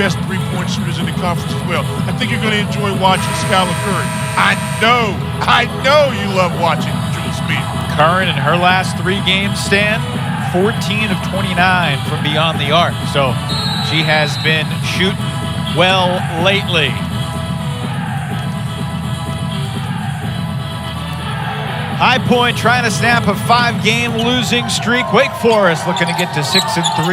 best three-point shooters in the conference as well. I think you're going to enjoy watching Skylar Curran. I know you love watching Jules Spear. Curran in her last 3 games, Stan, 14 of 29 from beyond the arc. So she has been shooting well lately. High Point trying to snap a 5-game losing streak. Wake Forest looking to get to 6-3.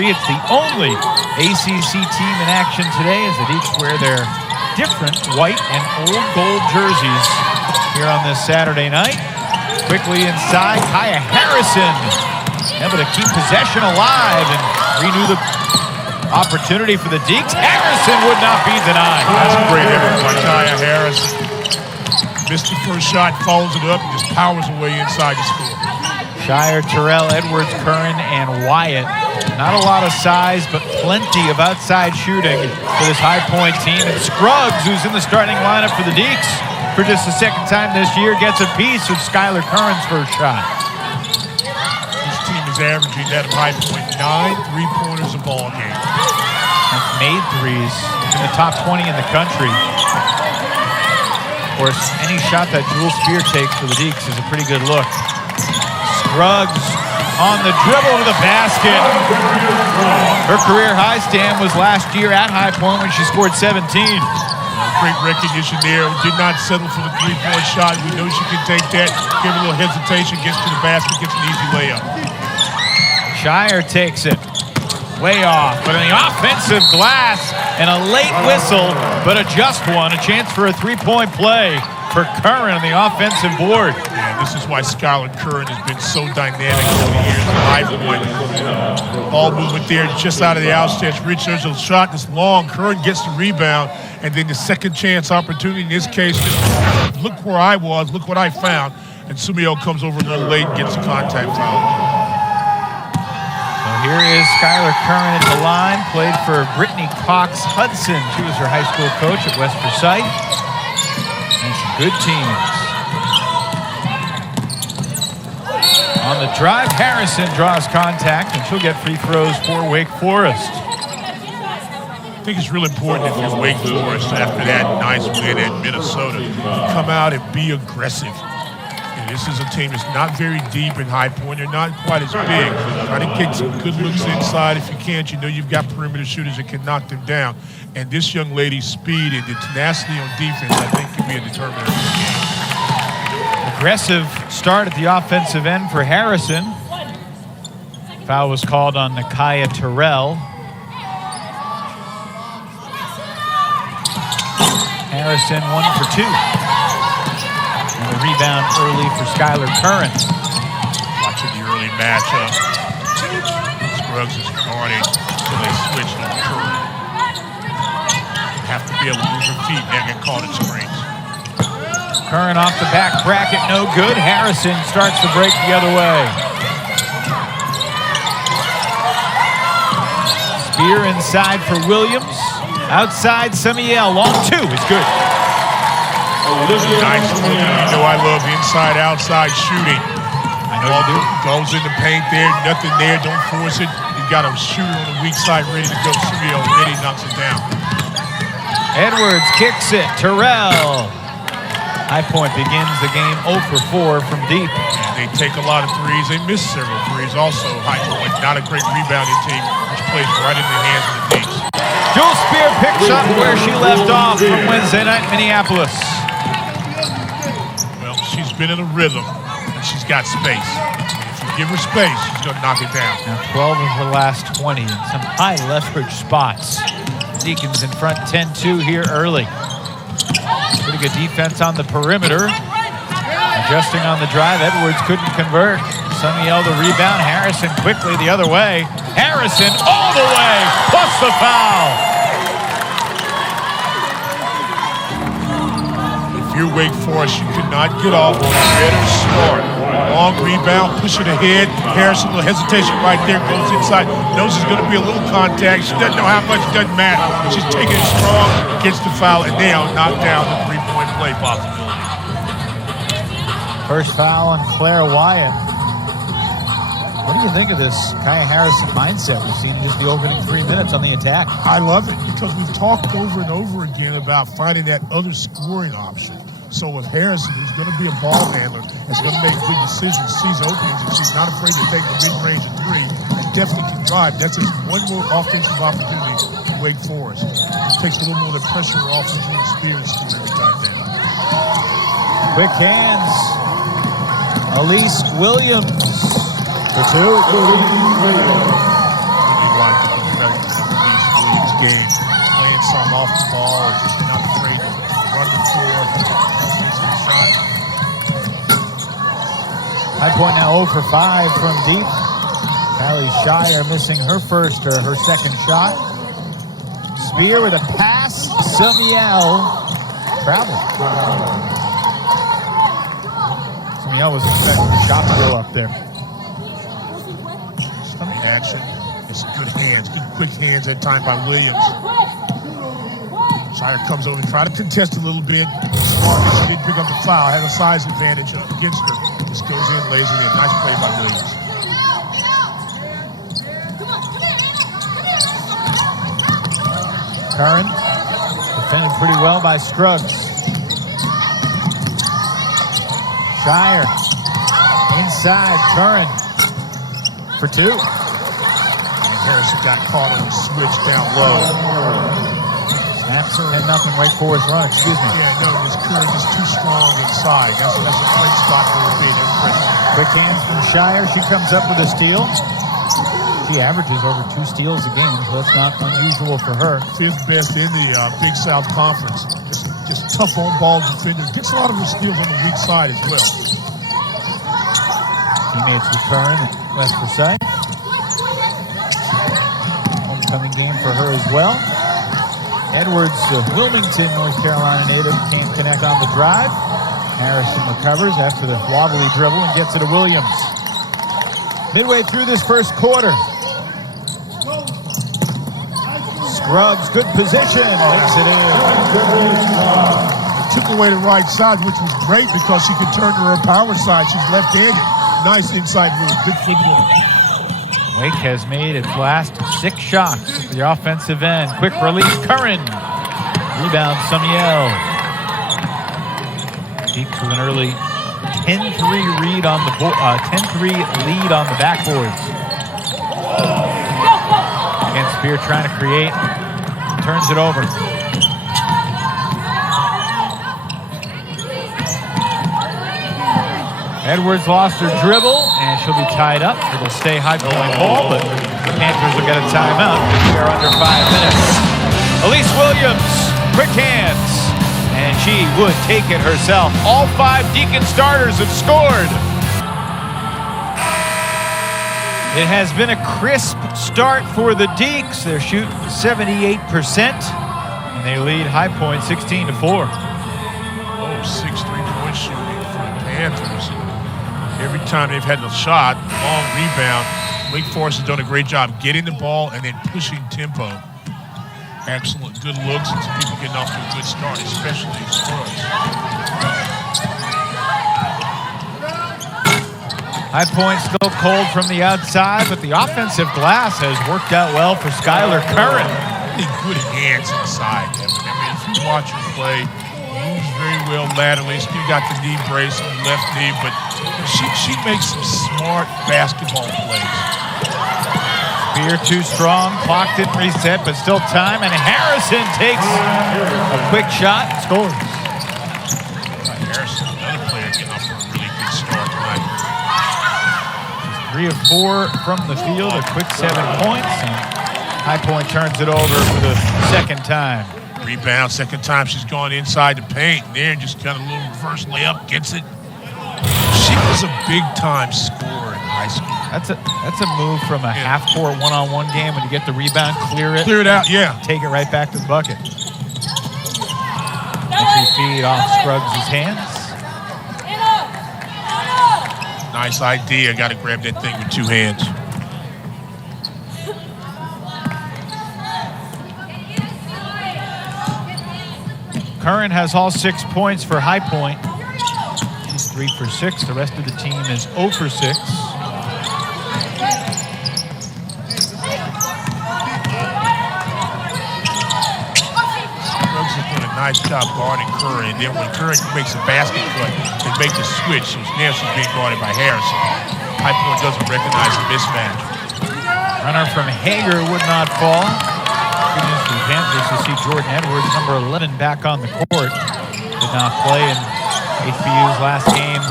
It's the only ACC team in action today as they each wear their different white and old gold jerseys here on this Saturday night. Quickly inside, Kaia Harrison able to keep possession alive and renew the opportunity for the Deeks. Harrison would not be denied. That's a great effort by Kaia Harrison. Missed the first shot, follows it up, and just powers away inside the score. Shire, Terrell, Edwards, Curran, and Wyatt. Not a lot of size, but plenty of outside shooting for this High Point team. And Scruggs, who's in the starting lineup for the Deeks for just the second time this year, gets a piece of Skylar Curran's first shot. This team is averaging that of High Point 9 3-pointers a ball game. That's made threes in the top 20 in the country. Of course, any shot that Jules Spear takes for the Deeks is a pretty good look. Scruggs on the dribble to the basket. Her career high, Stan, was last year at High Point when she scored 17. Great recognition there. Did not settle for the 3-point shot. We know she can take that. Give her a little hesitation, gets to the basket, gets an easy layup. Shire takes it. Way off, but on the offensive glass, and a late whistle, but a just one. A chance for a 3-point play for Curran on the offensive board. Yeah, this is why Skylar Curran has been so dynamic over the years. High Point. Ball movement there, just out of the outstretch. Rich, there's a shot that's long. Curran gets the rebound, and then the second chance opportunity in this case, just look where I was, look what I found. And Summiel comes over a little late and gets a contact foul. Here is Skylar Curran at the line, played for Brittany Cox Hudson. She was her high school coach at West Forsyth. And some good teams. On the drive, Harrison draws contact, and she'll get free throws for Wake Forest. I think it's really important if you're Wake Forest after that nice win at Minnesota, come out and be aggressive. This is a team that's not very deep in High Point. They're not quite as big. Try to get some good looks inside if you can't. You know you've got perimeter shooters that can knock them down. And this young lady's speed and the tenacity on defense, I think, can be a determinant of the game. Aggressive start at the offensive end for Harrison. Foul was called on Nakia Terrell. Harrison 1 for 2. And the rebound early for Skylar Curran. Watching the early matchup. Scruggs is guarding until they switch on Curran. Have to be able to move her feet and get caught at screens. Curran off the back bracket, no good. Harrison starts the break the other way. Spear inside for Williams. Outside, Summiel. Long 2 is good. Nice. You know I love inside-outside shooting. I know you do. Goes in the paint there, nothing there, don't force it. You got a shooter on the weak side ready to go. Summiel ready, knocks it down. Edwards kicks it. Terrell. High Point begins the game 0 for 4 from deep. And they take a lot of threes. They miss several threes. Also, High Point, not a great rebounding team, which plays right in the hands of the Deeks. Jules Spear picks up where she left off from Wednesday night in Minneapolis. She's been in a rhythm, and she's got space. If you give her space, she's going to knock it down. Now 12 of her last 20 in some high leverage spots. Deacons in front 10-2 here early. Pretty good defense on the perimeter. Adjusting on the drive, Edwards couldn't convert. Summiel the rebound, Harrison quickly the other way. Harrison all the way, plus the foul. You're Wake Forest, you could not get off on a better start. Long rebound, push it ahead. Harrison, a little hesitation right there, goes inside. Knows there's going to be a little contact. She doesn't know how much, it doesn't matter. She's taking it strong, gets the foul, and now knocked down the 3-point play possibility. First foul on Claire Wyatt. What do you think of this Kaia Harrison mindset we've seen in just the opening 3 minutes on the attack? I love it because we've talked over and over again about finding that other scoring option. So with Harrison, who's going to be a ball handler, is going to make good decisions, sees openings, and she's not afraid to take the mid-range of three, and definitely can drive. That's just one more offensive opportunity to Wake Forest. It takes a little more of the pressure off of doing Spear and score every time they do. Quick hands. Elise Williams for two. Really like the development of Elise Williams' game, playing some off the ball, just not afraid to run the floor. High Point now 0 for 5 from deep. Callie Shire missing her first or her second shot. Spear with a pass. Summiel travel. Summiel was expecting the shot to go up there. Stunning action. It's good hands, good quick hands at time by Williams. Shire comes over and try to contest a little bit. Smart, she didn't pick up the foul. Had a size advantage against her. This goes in, lays it in. Nice play by Williams. Curran defended pretty well by Scruggs. Shire inside. Curran for two. And Harrison got caught on the switch down low. Snaps 10-0 Wake Forest run, excuse me. Yeah, no, this Curran is too strong inside. That's a great spot for her being impressive. Quick hands from Shire. She comes up with a steal. She averages over 2 steals a game, so that's not unusual for her. 5th best in the Big South Conference. Just tough on-ball defender. Gets a lot of her steals on the weak side as well. Teammates return at West Forsyth. Homecoming game for her as well. Edwards, Wilmington, North Carolina native, can't connect on the drive. Harrison recovers after the wobbly dribble and gets it to Williams. Midway through this first quarter. Scruggs, good position, makes it in. Took away the right side, which was great because she could turn to her power side. She's left-handed. Nice inside move. Good football. Wake has made its last 6 shots at the offensive end. Quick release, Curran. Rebound, Summiel. Deeks with an early 10-3 lead on the 10-3 lead on the backboards. Again, Spear trying to create, turns it over. Edwards lost her dribble, and she'll be tied up. It'll stay High Point ball, but the Panthers will get a timeout. We are under 5 minutes. Elise Williams, quick hands, and she would take it herself. All 5 Deacon starters have scored. It has been a crisp start for the Deeks. They're shooting 78%, and they lead High Point 16-4. 6 3-point shooting for the Panthers. Every time they've had the shot, long rebound, Wake Forest has done a great job getting the ball and then pushing tempo. Excellent, good looks, and some people getting off to a good start, especially Scruggs. High Point still cold from the outside, but the offensive glass has worked out well for Skylar Curran. Really good hands inside. I mean, if you watch her play, moves very well laterally. Still got the knee brace on the left knee, but she makes some smart basketball plays. Spear too strong, clock didn't reset, but still time, and Harrison takes a quick shot and scores. Harrison, another player getting off to a really good start tonight. 3 of 4 from the field, a quick 7 points, and High Point turns it over for the second time. Rebound, second time she's gone inside the paint. There, just got a little reverse layup, gets it. She was a big-time scorer in high school. That's a move from a half-court one-on-one game when you get the rebound, clear it out, yeah. Take it right back to the bucket. Entry feed off Scruggs' hands. Nice idea. Got to grab that thing with 2 hands. Curran has all 6 points for High Point. He's 3 for 6. The rest of the team is 0 for 6. nice job guarding Curran. And then when Curran makes a basket cut, they make the switch. So now she's being guarded by Harrison. High Point doesn't recognize the mismatch. Runner from Hager would not fall. Good news for the Panthers to see Jordan Edwards, number 11, back on the court. Did not play in HBU's last game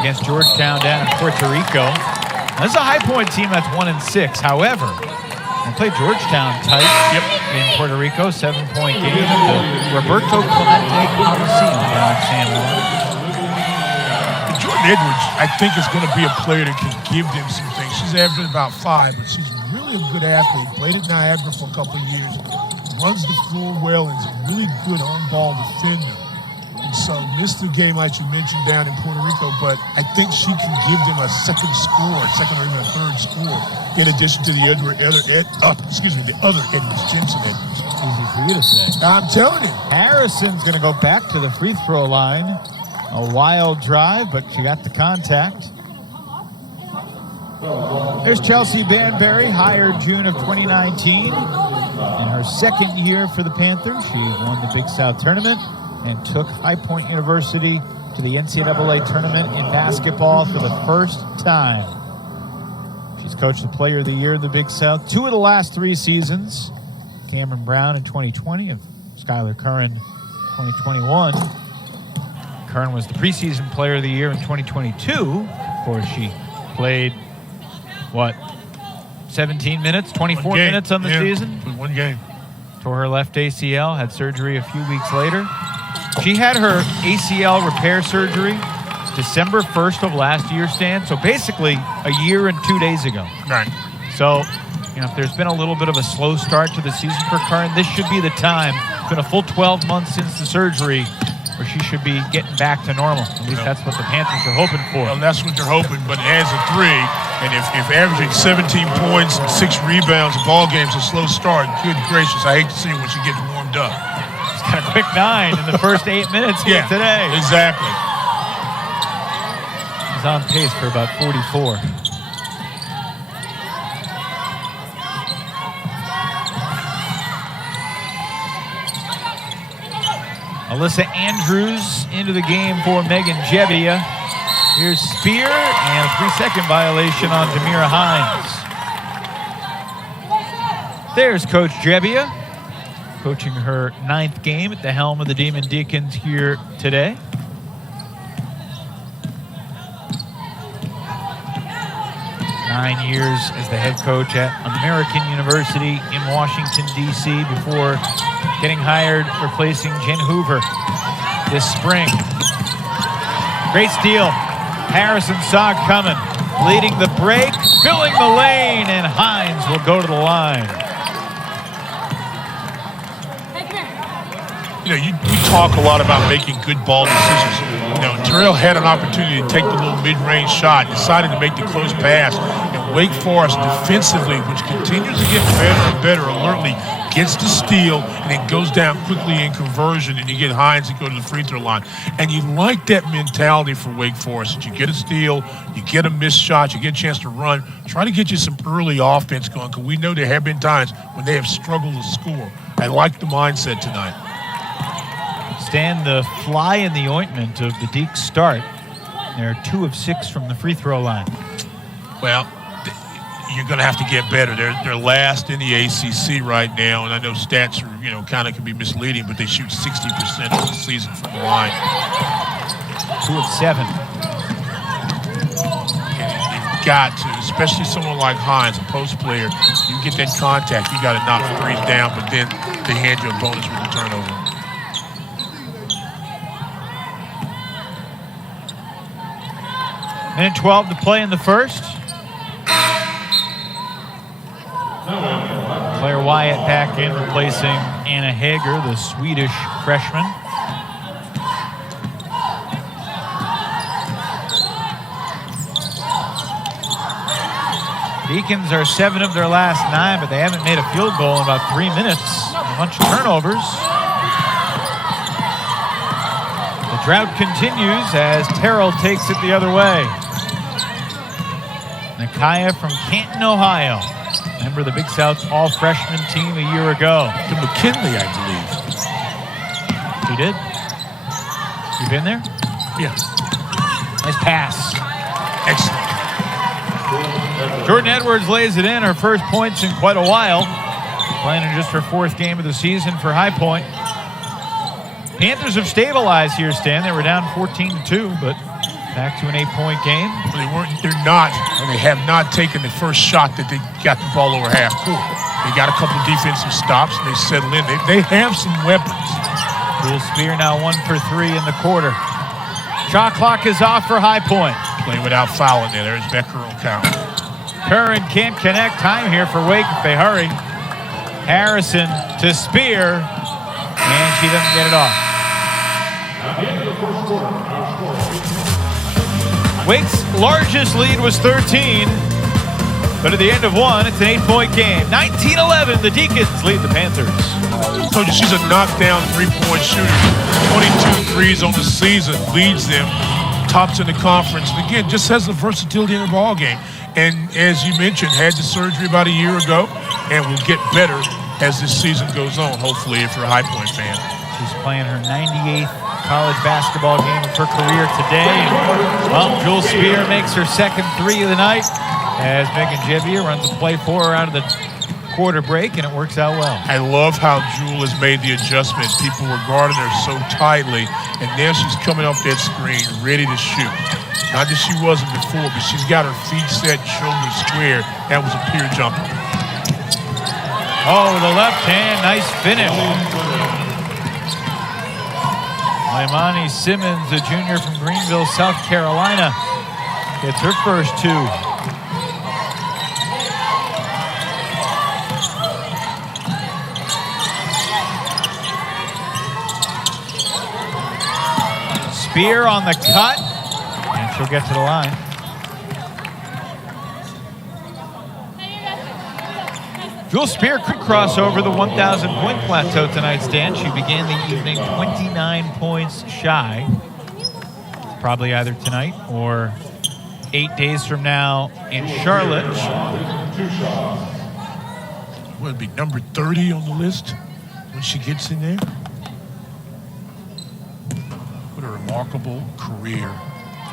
against Georgetown down in Puerto Rico. Now, this is a High Point team that's 1-6. However, they played Georgetown tight in Puerto Rico, 7-point game. Roberto Clemente Coliseum down in San Juan. Jordan Edwards, I think, is going to be a player that can give them some things. She's averaging about 5, but she's really a good athlete. Played at Niagara for a couple of years. Runs the floor well and is a really good on-ball defender. And so missed the game, like you mentioned, down in Puerto Rico, but I think she can give them a second or even a third score, in addition to the other Edwards, Jensen Edwards. Easy for you to say. I'm telling you. Harrison's going to go back to the free throw line. A wild drive, but she got the contact. There's Chelsea Banbury, hired June of 2019. In her second year for the Panthers, she won the Big South tournament and took High Point University to the NCAA tournament in basketball for the first time. She's coached the Player of the Year in the Big South 2 of the last 3 seasons. Cameron Brown in 2020 and Skylar Curran 2021. Curran was the preseason Player of the Year in 2022. Of course, she played, 17 minutes, 24 minutes on the season? One game. Tore her left ACL, had surgery a few weeks later. She had her ACL repair surgery December 1st of last year, Stan. So basically a year and 2 days ago. Right. So, if there's been a little bit of a slow start to the season for Curran, this should be the time. It's been a full 12 months since the surgery where she should be getting back to normal. At least that's what the Panthers are hoping for. Well, that's what they're hoping, but as a 3, and if averaging 17 points and 6 rebounds, a ball game's a slow start, good gracious, I hate to see it when she gets warmed up. She's got a quick 9 in the first 8 minutes here today. Exactly. She's on pace for about 44. Alyssa Andrews into the game for Megan Jebbia. Here's Spear and a 3-second violation on Demira Hines. There's Coach Jebbia, coaching her 9th game at the helm of the Demon Deacons here today. Nine years as the head coach at American University in Washington, D.C. before getting hired, replacing Jen Hoover this spring. Great steal. Harrison saw it coming, leading the break, filling the lane, and Hines will go to the line. You talk a lot about making good ball decisions. Terrell had an opportunity to take the little mid-range shot, decided to make the close pass, and Wake Forest defensively, which continues to get better and better, alertly gets the steal and then goes down quickly in conversion, and you get Hines to go to the free throw line. And you like that mentality for Wake Forest. That you get a steal, you get a missed shot, you get a chance to run, try to get you some early offense going, because we know there have been times when they have struggled to score. I like the mindset tonight. Stan, the fly in the ointment of the Deacs start. They're 2 of 6 from the free throw line. Well, you're going to have to get better. They're last in the ACC right now, and I know stats are, kind of can be misleading, but they shoot 60% of the season from the line. 2 of 7. And you've got to, especially someone like Hines, a post player, you get that contact, you got to knock the threes down, but then they hand you a bonus with the turnover. Minute 12 to play in the first. Claire Wyatt back in, replacing Anna Hager, the Swedish freshman. Deacons are 7 of their last 9, but they haven't made a field goal in about 3 minutes. A bunch of turnovers. The drought continues as Terrell takes it the other way. Kaia from Canton, Ohio. Member of the Big South all-freshman team a year ago. To McKinley, I believe. He did. You been there? Yeah. Nice pass. Excellent. Jordan Edwards lays it in, her first points in quite a while. Playing in just her 4th game of the season for High Point. Panthers have stabilized here, Stan. They were down 14-2, but back to an 8-point game. They have not taken the first shot that they got the ball over half court. They got a couple of defensive stops, and they settle in. They have some weapons. Jewel Spear now 1 for 3 in the quarter. Shot clock is off for High Point. Play without fouling there. There's Becker on count. Curran can't connect. Time here for Wake if they hurry. Harrison to Spear, and she doesn't get it off. Wake's largest lead was 13, but at the end of one, it's an 8-point game. 19-11, the Deacons lead the Panthers. I told you, she's a knockdown three-point shooter. 22 threes on the season, leads them, tops in the conference. And again, just has the versatility in her ball game. And as you mentioned, had the surgery about a year ago, and will get better as this season goes on, hopefully, if you're a High Point fan. She's playing her 98th college basketball game of her career today. Well, Jewel Spear makes her second 3 of the night as Megan Jevier runs a play for her out of the quarter break, and it works out well. I love how Jewel has made the adjustment. People were guarding her so tightly, and now she's coming off that screen ready to shoot. Not that she wasn't before, but she's got her feet set, shoulders square. That was a pure jumper. Oh, with the left hand, nice finish. Imani Simmons, a junior from Greenville, South Carolina, gets her first 2. Spear on the cut, and she'll get to the line. Jewel Spear could cross over the 1,000-point plateau tonight, Stan. She began the evening 29 points shy. Probably either tonight or 8 days from now in Charlotte. Would be number 30 on the list when she gets in there. What a remarkable career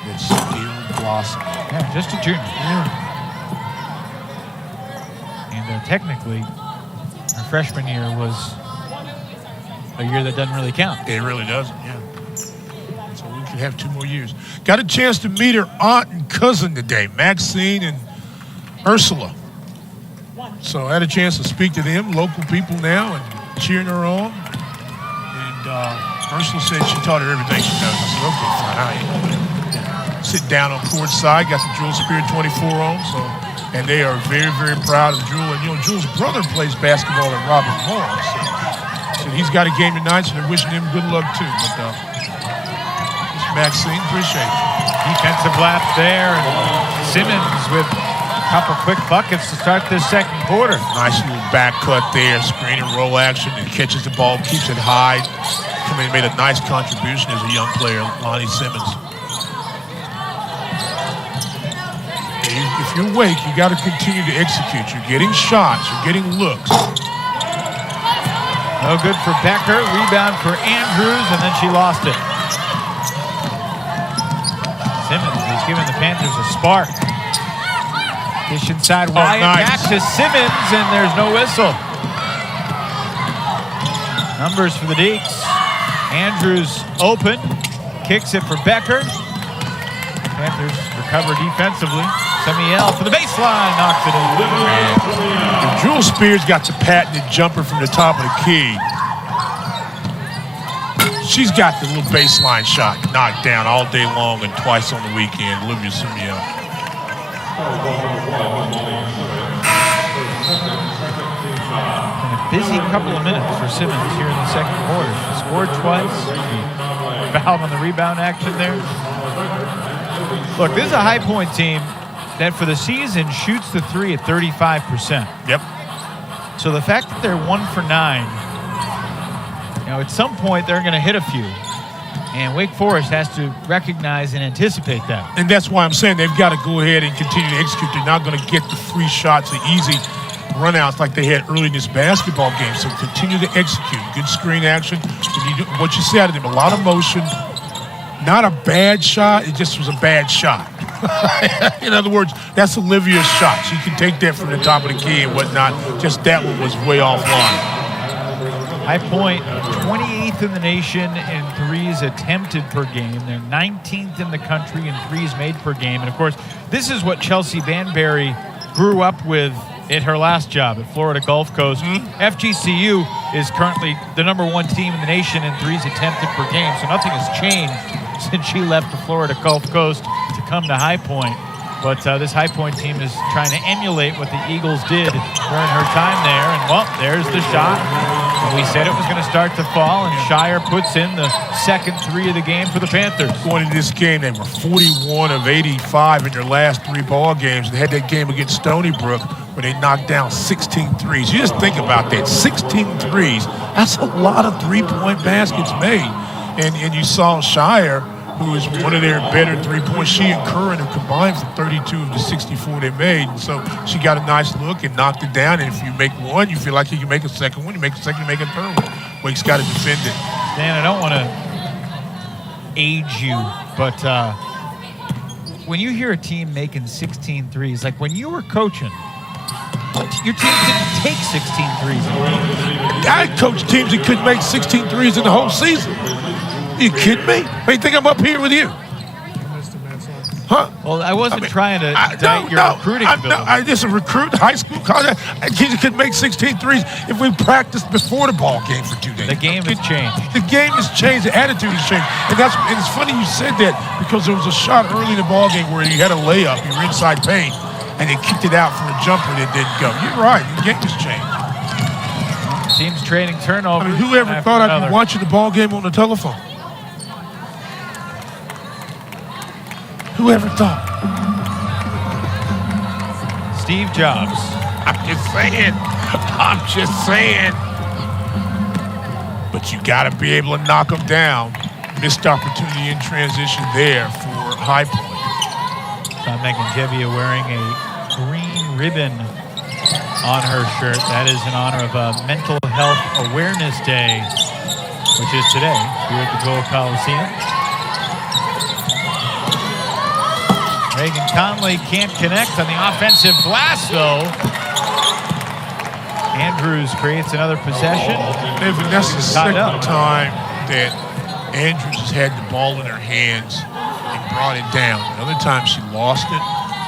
that's still blossoming. Yeah, just a junior. Yeah. And technically, her freshman year was a year that doesn't really count. It really doesn't, yeah. So we could have 2 more years. Got a chance to meet her aunt and cousin today, Maxine and Ursula. So I had a chance to speak to them, local people now, and cheering her on. And Ursula said she taught her everything she knows. I said, okay, fine. I sit down on court side, got the Jewel Spear 24 on, so. And they are very, very proud of Jewel. And, you know, Jewel's brother plays basketball at Robert Morris. So he's got a game tonight, so they're wishing him good luck, too. But Maxine, appreciate it. Defensive lap there. And Simmons with a couple quick buckets to start this second quarter. Nice little back cut there, screen and roll action, and catches the ball, keeps it high. Come in and made a nice contribution as a young player, Lonnie Simmons. If you're Wake, you got to continue to execute. You're getting shots. You're getting looks. No good for Becker. Rebound for Andrews, and then she lost it. Simmons is giving the Panthers a spark. Dish inside Wyatt. Nice. Back to Simmons, and there's no whistle. Numbers for the Deeks. Andrews open. Kicks it for Becker. Panthers recover defensively. Summiel for the baseline, knocks it in. If Jewel Spear's got the patented jumper from the top of the key, she's got the little baseline shot knocked down all day long and twice on the weekend. Olivia Summiel. Been a busy couple of minutes for Simmons here in the second quarter. She scored twice. She fouled on the rebound action there. Look, this is a High Point team that for the season shoots the 3 at 35%. Yep. So the fact that they're 1 for 9, you know, at some point they're going to hit a few. And Wake Forest has to recognize and anticipate that. And that's why I'm saying they've got to go ahead and continue to execute. They're not going to get the free shots, the easy runouts like they had early in this basketball game. So continue to execute. Good screen action. What you see out of them, a lot of motion. Not a bad shot. It just was a bad shot. In other words, that's Olivia's shot. She can take that from the top of the key and whatnot. Just that one was way offline. High Point, 28th in the nation in threes attempted per game. They're 19th in the country in threes made per game. And, of course, this is what Chelsea Banbury grew up with at her last job at Florida Gulf Coast. FGCU is currently the #1 team in the nation in threes attempted per game. So nothing has changed since she left the Florida Gulf Coast to come to High Point. But this High Point team is trying to emulate what the Eagles did during her time there. And, well, there's the shot. We said it was going to start to fall, and Shire puts in the second three of the game for the Panthers. Going into this game, they were 41 of 85 in their last 3 ball games. They had that game against Stony Brook where they knocked down 16 threes. You just think about that, 16 threes. That's a lot of three-point baskets made. And you saw Shire, who is one of their better three-point. She and Curran have combined for 32 of the 64 they made. And so she got a nice look and knocked it down. And if you make one, you feel like you can make a second one. You make a second, you make a third one. Wake's got to defend it. Dan, I don't want to age you, but when you hear a team making 16 threes, like when you were coaching, your team didn't take 16 threes. I coached teams that couldn't make 16 threes in the whole season. Are you kidding me? What do you think I'm up here with you? Huh? Well, I wasn't trying to doubt your recruiting ability. I just a recruit, high school, college. Kids could make 16 threes if we practiced before the ball game for 2 days. The game has changed. The game has changed. The attitude has changed. And it's funny you said that because there was a shot early in the ball game where you had a layup, you were inside paint, and they kicked it out for a jumper that didn't go. You're right. The game has changed. Teams trading turnovers. I mean, whoever thought I'd be watching the ball game on the telephone? Whoever thought? Steve Jobs. I'm just saying. But you got to be able to knock them down. Missed opportunity in transition there for High Point. So Megan Jevia wearing a green ribbon on her shirt. That is in honor of Mental Health Awareness Day, which is today here at the Joel Coliseum. Reagan Conley can't connect on the offensive glass, though. Andrews creates another possession. Evan, that's the second time that Andrews has had the ball in her hands and brought it down. The other time she lost it.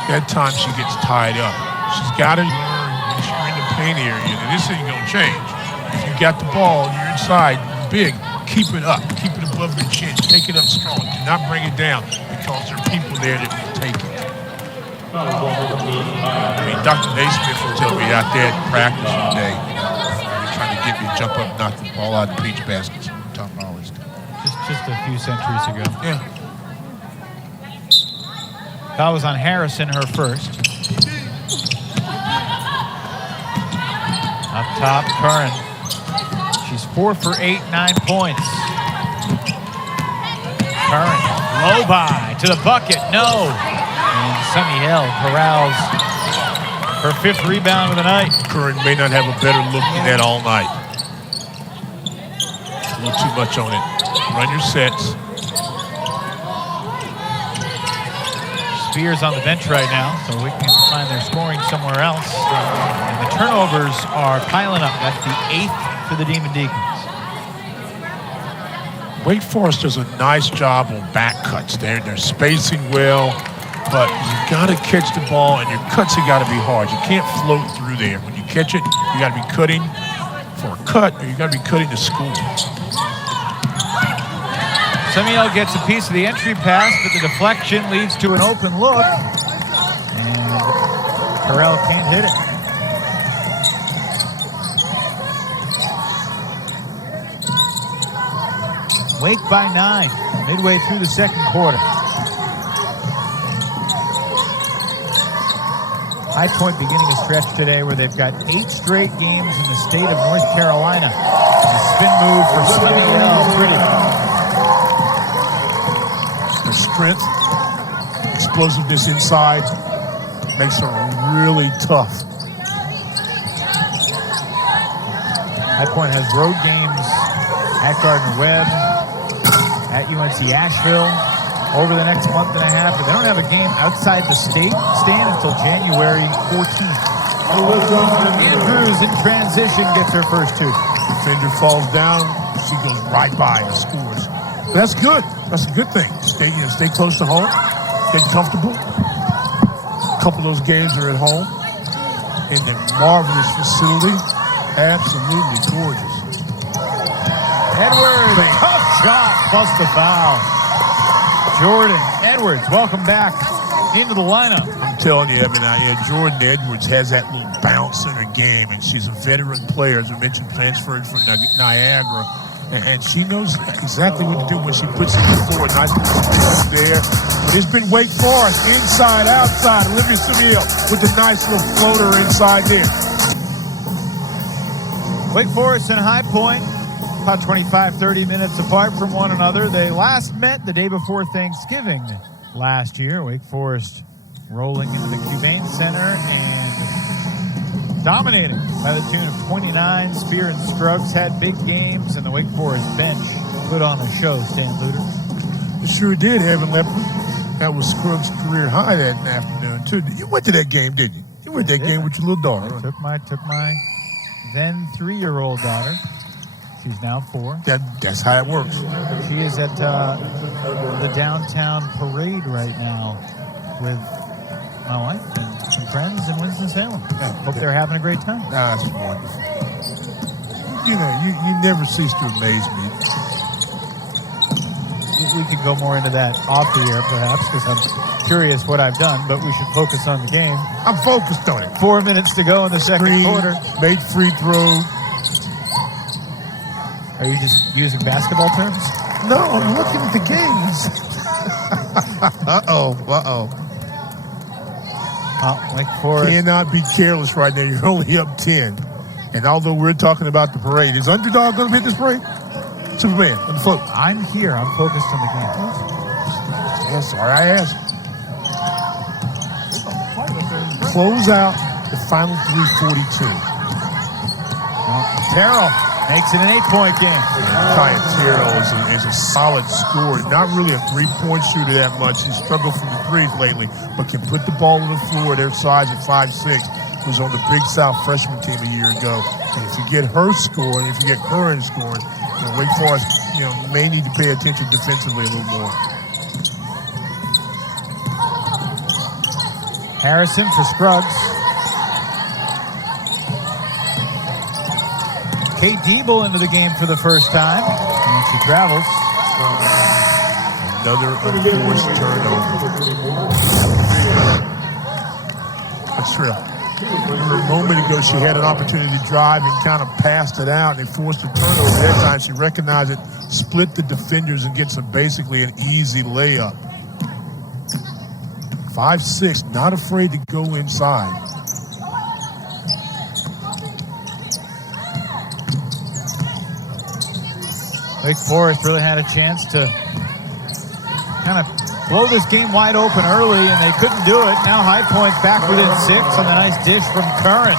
That time she gets tied up. She's got to learn when she's in the paint area that this ain't going to change. If you got the ball, you're inside, big, keep it up. Keep it above your chin. Take it up strong. Do not bring it down because there are people there that will take it. I mean, Dr. Naismith will tell me out there at practice today, you're trying to get me to jump up and knock the ball out of peach baskets. Tom always does. Just a few centuries ago. Yeah. That was on Harrison, her first. Up top, Curran. She's 4 for 8, 9 points. Curran, low by to the bucket, no. And Summiel corrals her 5th rebound of the night. Curran may not have a better look than that all night. A little too much on it. Run your sets. Spears on the bench right now, so we can find their scoring somewhere else. And the turnovers are piling up. That's the 8th for the Demon Deacons. Wake Forest does a nice job on back cuts there. They're spacing well, but you got to catch the ball, and your cuts have got to be hard. You can't float through there. When you catch it, you got to be cutting for a cut, or you got to be cutting to score. Summiel gets a piece of the entry pass, but the deflection leads to an open look, and Carell can't hit it. Wake by 9, midway through the second quarter. High Point beginning a stretch today where they've got 8 straight games in the state of North Carolina. The spin move for Summiel, pretty. The strength, explosiveness inside makes her really tough. High Point has road games at Gardner-Webb, at UNC Asheville over the next month and a half, but they don't have a game outside the state stand until January 14th. Andrews in transition gets her first two. Defender falls down, she goes right by and scores. But that's good. That's a good thing. Stay close to home, get comfortable. A couple of those games are at home in the marvelous facility. Absolutely gorgeous. Edwards, tough shot plus the foul. Jordan Edwards, welcome back into the lineup. I'm telling you, Evan, Jordan Edwards has that little bounce in her game, and she's a veteran player, as I mentioned, transferred from Niagara, and she knows exactly what to do when she puts it on the floor. Nice position there. But it's been Wake Forest, inside, outside. Olivia Summiel with a nice little floater inside there. Wake Forest and High Point, about 25-30 minutes apart from one another. They last met the day before Thanksgiving last year. Wake Forest rolling into the Cubane Center and dominating by the tune of 29. Spear and Scruggs had big games, and the Wake Forest bench put on a show, Stan Luter. It sure did, Evan Leopard. That was Scruggs' career high that afternoon, too. You went to that game, didn't you? You went to that game with your little daughter. I took my then 3-year-old daughter. She's now 4. That's how it works. She is at the downtown parade right now with my wife and some friends in Winston-Salem. Hope they're having a great time. That's wonderful. You know, you never cease to amaze me. We could go more into that off the air, perhaps, because I'm curious what I've done, but we should focus on the game. I'm focused on it. 4 minutes to go in the second quarter. Made free throw. Are you just using basketball terms? No, I'm looking at the games. Uh-oh. Wake Forest. Cannot be careless right now. You're only up 10. And although we're talking about the parade, is Underdog going to be at this parade? Superman, on the float. I'm here. I'm focused on the game. Yes, sorry I asked. Close out the final 3:42. Terrell makes it an 8-point game. Kaia Harrison is a solid scorer. Not really a three-point shooter that much. He's struggled from the threes lately, but can put the ball on the floor. Their size at 5'6", was on the Big South freshman team a year ago. And if you get her scoring, if you get Curran scoring, Wake Forest, may need to pay attention defensively a little more. Harrison for Scruggs. Kate Diebel into the game for the first time. And she travels. Another unforced turnover. That's real. A moment ago, she had an opportunity to drive and kind of passed it out, and they forced a turnover. That time, she recognized it, split the defenders, and gets basically an easy layup. 5'6", not afraid to go inside. Wake Forest really had a chance to kind of blow this game wide open early, and they couldn't do it. Now High Point's back within 6 on the nice dish from Curran.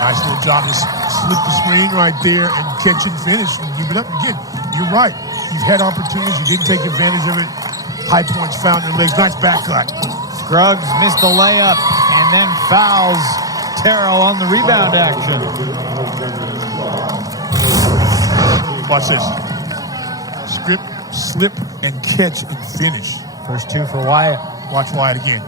Nice little job to slip the screen right there and catch and finish and give it up. Again, you're right. You've had opportunities. You didn't take advantage of it. High Point's found their legs. Nice back cut. Scruggs missed the layup and then fouls Terrell on the rebound action. Watch this. Slip, and catch and finish. First 2 for Wyatt. Watch Wyatt again.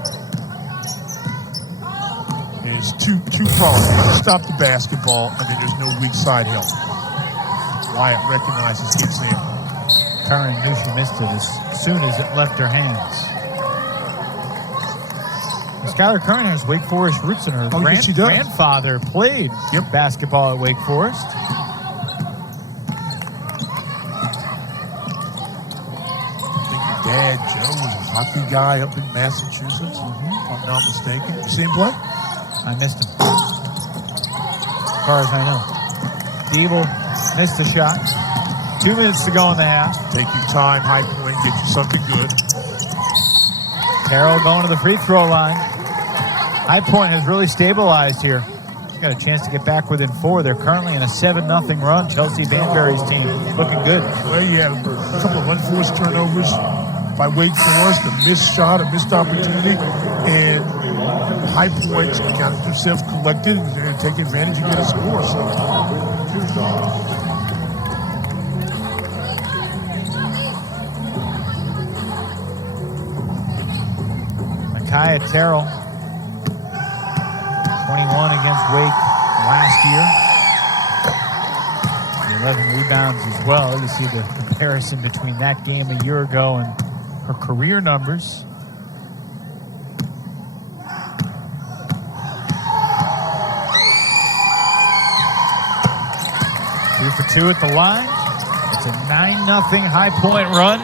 There's two problems. Stop the basketball, and then there's no weak side help. Wyatt recognizes, gets in. Curran knew she missed it as soon as it left her hands. Skylar Curran has Wake Forest roots in her. Yes, she does. Grandfather played basketball at Wake Forest. Dad, Joe, was a hockey guy up in Massachusetts, if I'm not mistaken. You see him play? I missed him. As far as I know. Diebel missed the shot. 2 minutes to go in the half. Take your time, High Point, get you something good. Terrell going to the free throw line. High Point has really stabilized here. got a chance to get back within 4. They're currently in a 7-0 run. Chelsea Banbury's team looking good. Well, you have a couple of unforced turnovers by Wake Forest, a missed shot, a missed opportunity, and High Point got themselves collected and they're going to take advantage and get a score. So. Kaia Terrell, 21 against Wake last year. 11 rebounds as well. You see the comparison between that game a year ago and her career numbers. Two for 2 at the line. It's a 9-0 High Point run.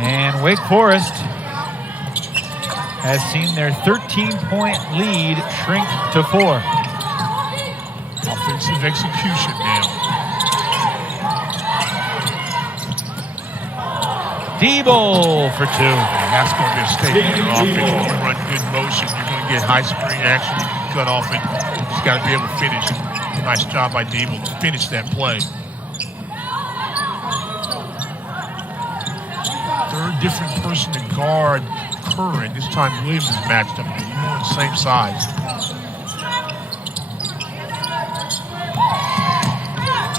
And Wake Forest has seen their 13-point lead shrink to 4. Offensive execution now. Debo for 2. And that's going to be a statement of offense. When you run good motion, you're going to get high spring action. You can cut off it. You just got to be able to finish. Nice job by Debo to finish that play. Third different person to guard Curran. This time Williams is matched up. They're more the same size.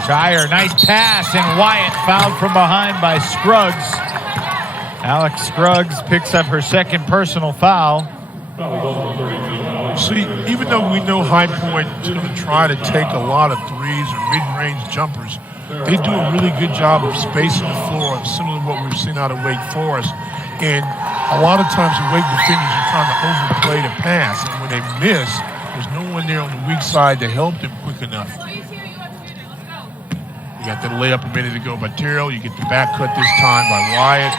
Shire, nice pass, and Wyatt fouled from behind by Scruggs. Alex Scruggs picks up her second personal foul. See, even though we know High Point is going to try to take a lot of threes or mid-range jumpers, they do a really good job of spacing the floor, similar to what we've seen out of Wake Forest. And a lot of times the Wake defenders are trying to overplay the pass, and when they miss, there's no one there on the weak side to help them quick enough. You got the layup a minute ago by Terrell. You get the back cut this time by Wyatt.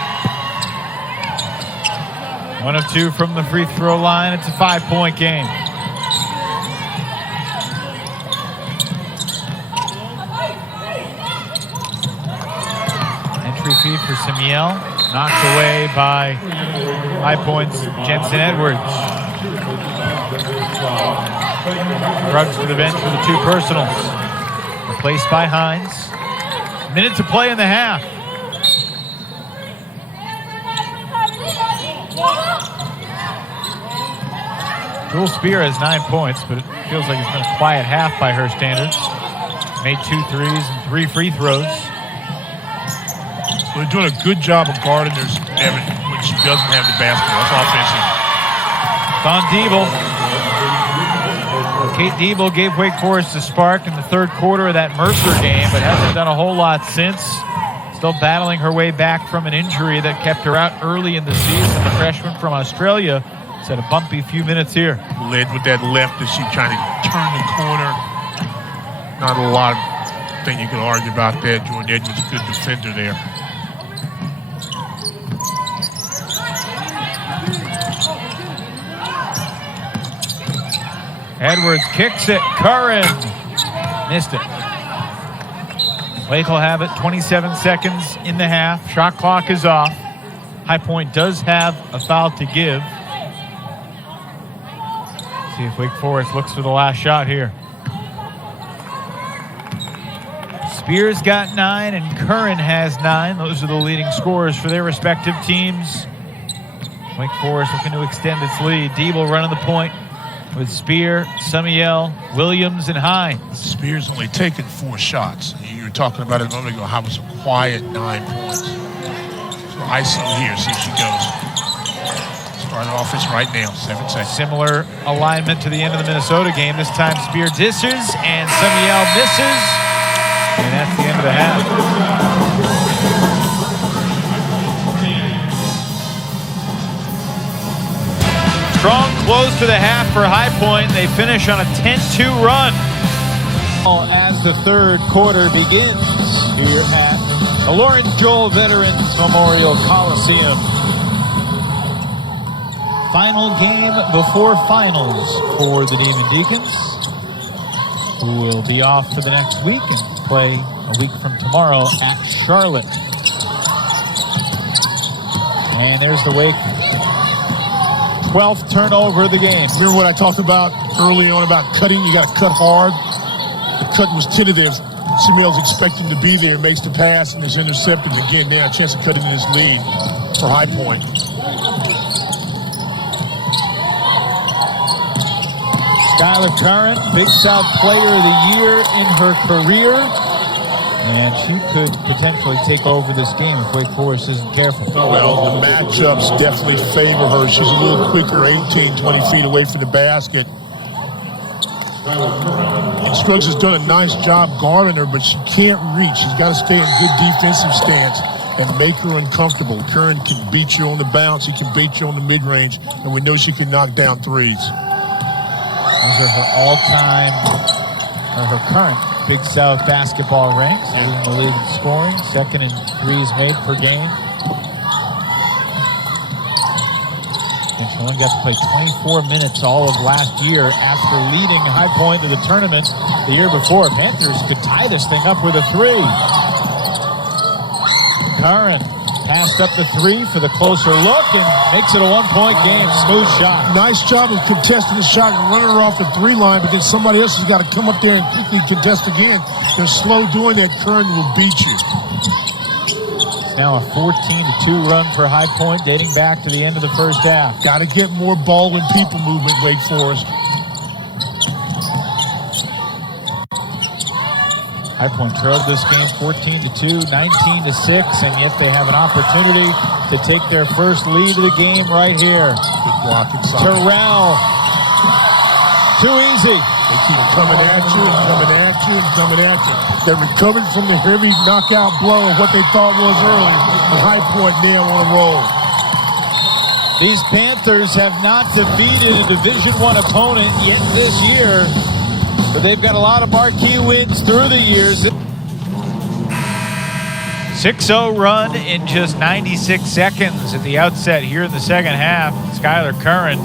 1 of 2 from the free throw line. It's a 5-point game. Entry feed for Summiel. Knocked away by High Point's Jensen Edwards. Scruggs to the bench for the 2 personals. Replaced by Hines. Minute to play in the half. Jewel Spear has 9 points, but it feels like it's been a quiet half by her standards. Made 2 threes and 3 free throws. Well, they're doing a good job of guarding their Evan when she doesn't have the basketball. That's offensive. Don Diebel. Kate Diebel gave Wake Forest a spark in the third quarter of that Mercer game, but hasn't done a whole lot since. Still battling her way back from an injury that kept her out early in the season. The freshman from Australia had a bumpy few minutes here. Led with that left as she trying to turn the corner. Not a lot of thing you can argue about that. Jordan Edwards, good defender there. Edwards kicks it. Curran missed it. Wake will have it. 27 seconds in the half. Shot clock is off. High Point does have a foul to give. See if Wake Forest looks for the last shot here. Spears got 9 and Curran has 9. Those are the leading scorers for their respective teams. Wake Forest looking to extend its lead. Diebel running the point with Spear, Summiel, Williams, and Hines. Spears only taken 4 shots. You were talking about it a moment ago, how it was a quiet 9 points. So ISO here, see if she goes. Start offense right now, 7 seconds. Similar alignment to the end of the Minnesota game. This time Spear dishes and Summiel misses. And that's the end of the half. Strong close to the half for High Point. They finish on a 10-2 run. As the third quarter begins here at the Lawrence Joel Veterans Memorial Coliseum. Final game before finals for the Demon Deacons, who will be off for the next week and play a week from tomorrow at Charlotte. And there's the Wake 12th turnover of the game. Remember what I talked about early on about cutting? You got to cut hard. The cut was tentative. Summiel's expecting to be there, makes the pass, and is intercepted again. Now a chance of cutting this lead for High Point. Skylar Curran, Big South Player of the Year in her career. And she could potentially take over this game if Wake Forest isn't careful. Well, the matchups definitely favor her. She's a little quicker, 18, 20 feet away from the basket. And Scruggs has done a nice job guarding her, but she can't reach. She's got to stay in good defensive stance and make her uncomfortable. Curran can beat you on the bounce. He can beat you on the mid-range, and we know she can knock down threes. Those are her all-time, or her current Big South basketball ranks, leading the league in scoring, second in threes made per game. And she only got to play 24 minutes all of last year after leading High Point to the tournament the year before. Panthers could tie this thing up with a three. Curran passed up the three for the closer look and makes it a one-point game. Smooth shot. Nice job of contesting the shot and running her off the three line, but then somebody else has got to come up there and quickly contest again. They're slow doing that. Curran will beat you. It's now a 14-2 run for High Point, dating back to the end of the first half. Got to get more ball and people movement, Wake Forest. High Point trailed this game 14-2, 19-6, and yet they have an opportunity to take their first lead of the game right here. Good block inside. Terrell, too easy. They keep coming at you and coming at you and coming at you. They recovered from the heavy knockout blow of what they thought was early. And High Point now on a roll. These Panthers have not defeated a Division I opponent yet this year, but they've got a lot of marquee wins through the years. 6-0 run in just 96 seconds at the outset here in the second half. Skylar Curran,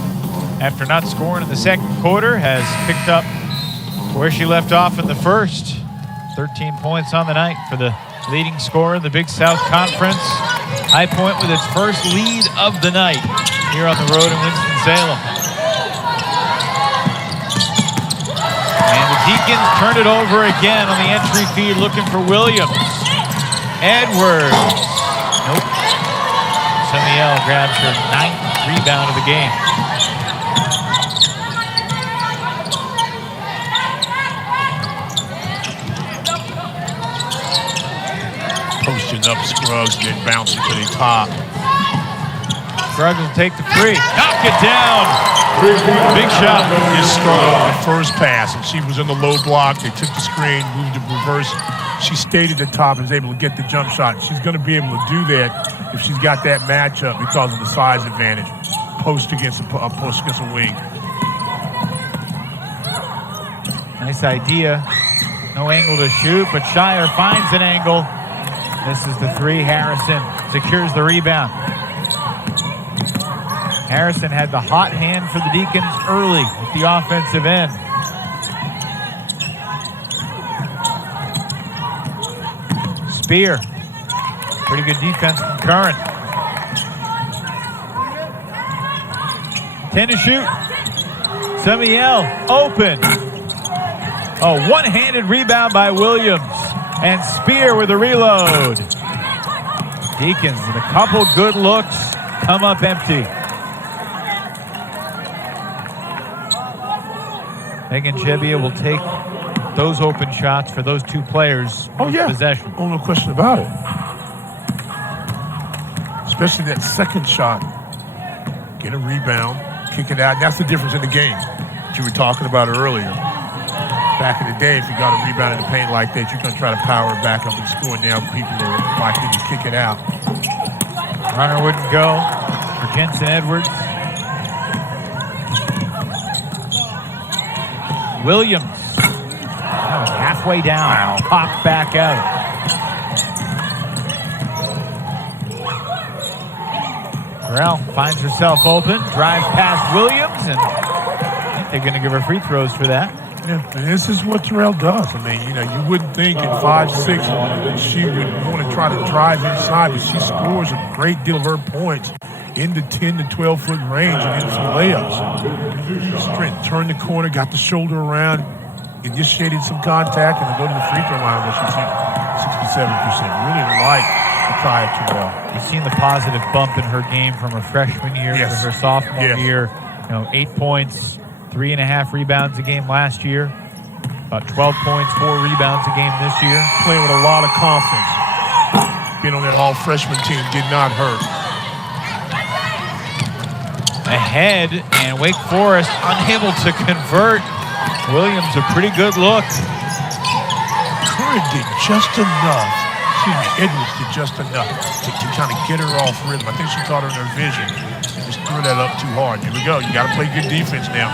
after not scoring in the second quarter, has picked up where she left off in the first. 13 points on the night for the leading scorer in the Big South Conference. High Point with its first lead of the night here on the road in Winston-Salem. And the Deacons turn it over again on the entry feed, looking for Williams. Edwards. Nope. Summiel grabs her 9th rebound of the game. Posting up Scruggs, then bouncing to the top. Scruggs will take the three. Knock it down. Big shot. Just the first pass, and she was in the low block. They took the screen, moved to reverse. She stayed at the top and was able to get the jump shot. She's going to be able to do that if she's got that matchup because of the size advantage. Post against a wing. Nice idea. No angle to shoot, but Shire finds an angle. Misses the three. Harrison secures the rebound. Harrison had the hot hand for the Deacons early at the offensive end. Spear. Pretty good defense from Curran. 10 to shoot. Summiel open. Oh, one-handed rebound by Williams. And Spear with a reload. Deacons with a couple good looks. Come up empty. Megan Chebbia will take those open shots for those two players. Oh, yeah. Possession. Oh, no question about it. Especially that second shot. Get a rebound, kick it out. That's the difference in the game that you were talking about earlier. Back in the day, if you got a rebound in the paint like that, you're going to try to power it back up and score. Now people are likely to kick it out. Runner wouldn't go for Jensen Edwards. Williams. That was halfway down. Popped back out. Terrell finds herself open. Drives past Williams, and I think they're going to give her free throws for that. Yeah, and this is what Terrell does. I mean, you know, you wouldn't think in 5'6" she would want to try to drive inside, but she scores a great deal of her points in the 10 to 12-foot range and in some layups. Strength, turned the corner, got the shoulder around, initiated some contact, and go to the free throw line where she's 67%. Really like Kaia Harrison. You've seen the positive bump in her game from her freshman year to her sophomore year. 8 points, 3.5 rebounds a game last year. About 12 points, 4 rebounds a game this year. Playing with a lot of confidence. Being on that all-freshman team did not hurt. Ahead, and Wake Forest unable to convert. Williams, a pretty good look. Curran did just enough. Edwards did just enough to kind of get her off rhythm. I think she caught her in her vision and just threw that up too hard. Here we go. You got to play good defense now.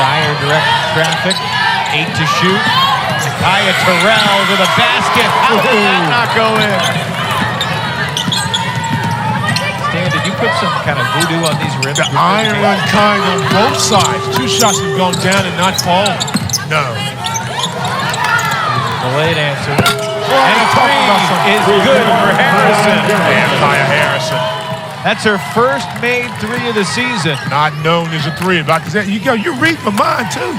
Dyer directs traffic. 8 to shoot. Kaya Terrell to the basket. How did that not go in? Stan, did you put some kind of voodoo on these rims? The iron kind on both sides. 2 shots have gone down and not fallen. No. Delayed answer. And a three is good for Harrison. And Kaia Harrison. That's her first made 3 of the season. Not known as a 3. About to say, you read my mind too.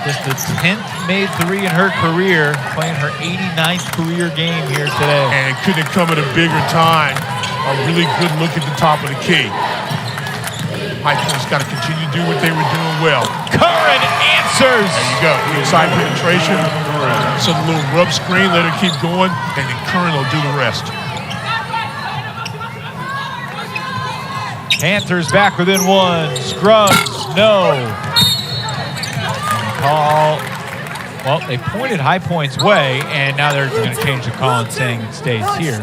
Just the 10th made 3 in her career, playing her 89th career game here today. And it couldn't have come at a bigger time. A really good look at the top of the key. High Point's got to continue to do what they were doing well. Curran answers. There you go. Inside penetration. So the little rub screen, let her keep going, and then Curran will do the rest. Panthers back within 1. Scruggs, no. Call. Well, they pointed High Point's way, and now they're going to change the call and saying it stays here.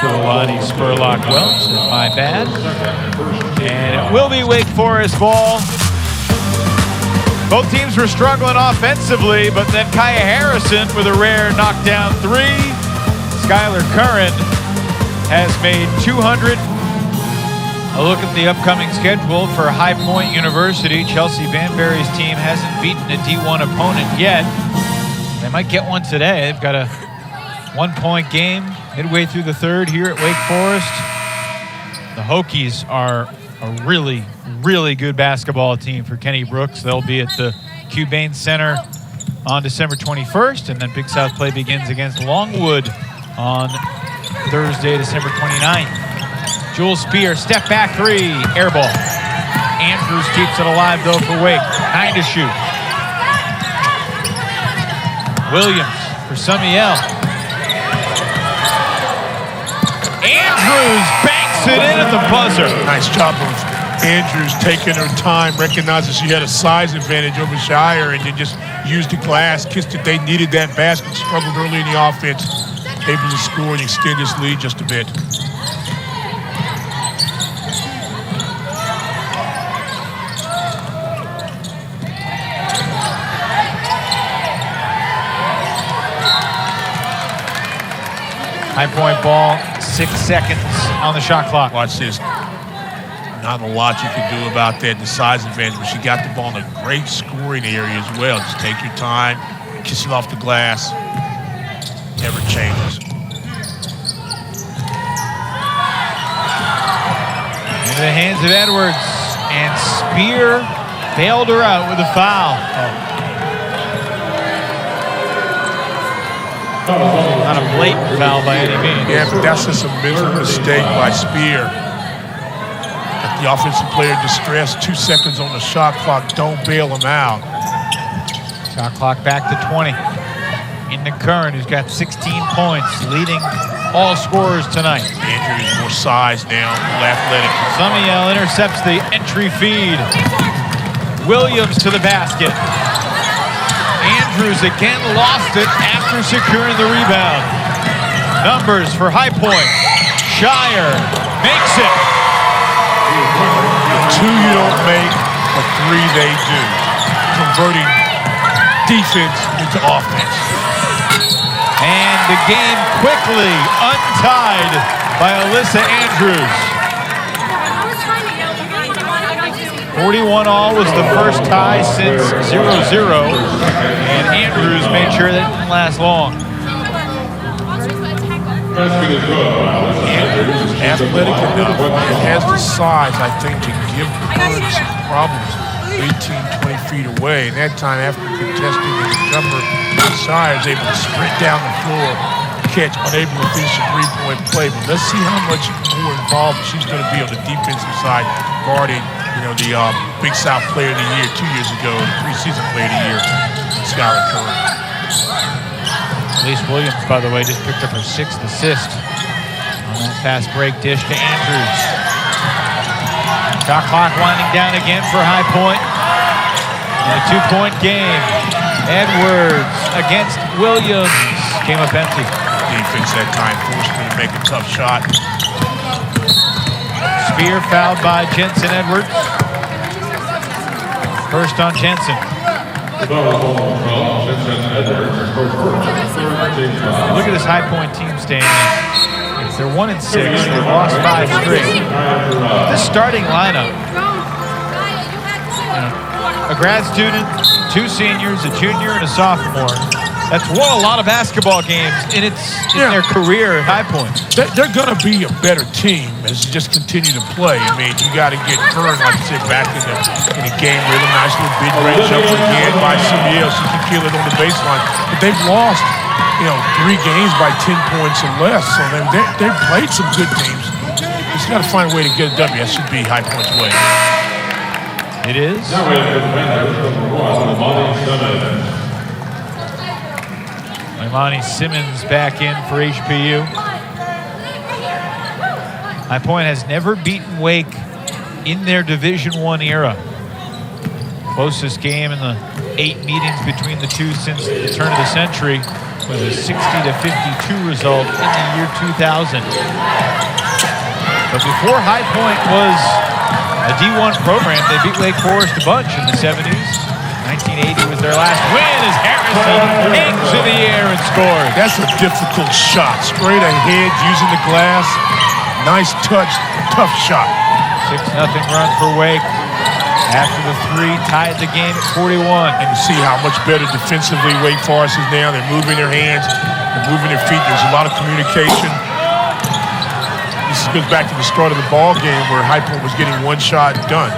Giovanni Spurlock Welch, my bad. And it will be Wake Forest ball. Both teams were struggling offensively, but then Kaia Harrison with a rare knockdown 3. Skylar Curran has made 200. A look at the upcoming schedule for High Point University. Chelsea Banbury's team hasn't beaten a D1 opponent yet. They might get one today. They've got a 1-point game midway through the 3rd here at Wake Forest. The Hokies are a really, really good basketball team for Kenny Brooks. They'll be at the Cubane Center on December 21st, and then Big South play begins against Longwood on Thursday, December 29th. Jewel Spear, step back 3, air ball. Andrews keeps it alive though for Wake. 9 to shoot. Williams for Summiel. Andrews banks it in at the buzzer. Nice job of Andrews taking her time, recognizing she had a size advantage over Shire, and then just used the glass, kissed it. They needed that basket, struggled early in the offense, able to score and extend this lead just a bit. High Point ball, 6 seconds on the shot clock. Watch this. Not a lot you can do about that, the size advantage, but she got the ball in a great scoring area as well. Just take your time, kiss it off the glass. Never changes. Into the hands of Edwards, and Spear bailed her out with a foul. Not a blatant foul by any means. Yeah, but that's just a mental mistake by Spear. At the offensive player distress, 2 seconds on the shot clock, don't bail him out. Shot clock back to 20. Into Curran, who's got 16 points, leading all scorers tonight. Andrews more size now, athletic. Summiel intercepts the entry feed. Williams to the basket. Andrews again lost it after securing the rebound. Numbers for High Point. Shire makes it. 2 you don't make, but 3 they do. Converting defense into offense. And the game quickly untied by Alyssa Andrews. 41 all was the first tie since 0-0, and Andrews made sure that didn't last long. Andrews is athletic enough and has the size, I think, to give Kern some problems 18, 20 feet away. And that time, after contesting the jumper, Shire is able to sprint down the floor, catch, unable to finish a three-point play. But let's see how much more involved she's going to be on the defensive side, guarding, the Big South Player of the Year 2 years ago, the preseason Player of the Year, Skylar Curran. Elise Williams, by the way, just picked up her 6th assist on that fast break dish to Andrews. Shot clock winding down again for High Point. And a 2-point game. Edwards against Williams. Came up empty. Defense that time forced me to make a tough shot. Spear fouled by Jensen Edwards. First on Jensen. Look at this High Point team standing. They're 1-6. They've lost 5 straight. This starting lineup, a grad student, 2 seniors, a junior, and a sophomore. That's won a lot of basketball games in their career at High Point. They're going to be a better team as you just continue to play. I mean, you got to get Kern, like I said, back in the game rhythm. Nice little mid-range jumper again by Summiel. She can kill it on the baseline. But they've lost, 3 games by 10 points or less. So they've played some good teams. Just got to find a way to get a W. That should be High Point's way. It is. Imani Simmons back in for HPU. High Point has never beaten Wake in their Division I era. Closest game in the 8 meetings between the two since the turn of the century was a 60-52 result in the year 2000. But before High Point was a D1 program, they beat Wake Forest a bunch in the 70s. 1980 was their last win as Harrison hangs in the air and scores. That's a difficult shot. Straight ahead, using the glass. Nice touch, tough shot. 6-0 run for Wake. After the 3, tied the game at 41. And you see how much better defensively Wake Forest is now. They're moving their hands, they're moving their feet. There's a lot of communication. This goes back to the start of the ball game where High Point was getting one shot done.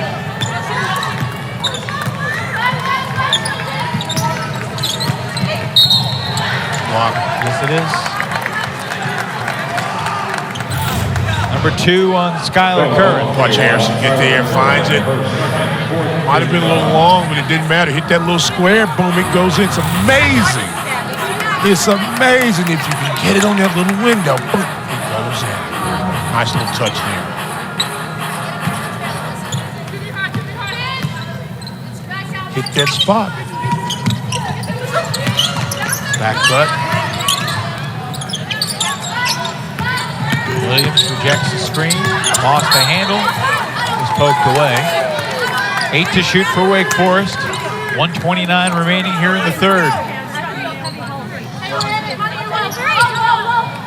Yes, it is. Number 2 on Skylar Curran. Watch Harrison get there, finds it. Might have been a little long, but it didn't matter. Hit that little square, boom, it goes in. It's amazing. It's amazing if you can get it on that little window. Boom, it goes in. Nice little touch there. Hit that spot. Back cut. Williams rejects the screen, lost the handle, was poked away. 8 to shoot for Wake Forest. 1:29 remaining here in the 3rd.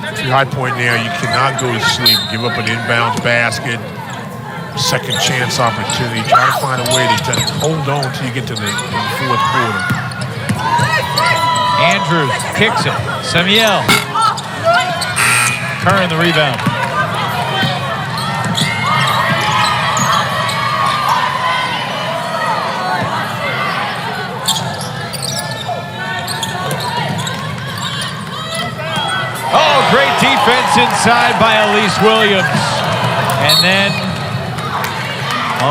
If you're High Point now, you cannot go to sleep. Give up an inbounds basket, second chance opportunity. Try to find a way to hold on until you get to the 4th quarter. Andrews kicks it. Summiel. Curran the rebound. Oh, great defense inside by Elise Williams. And then,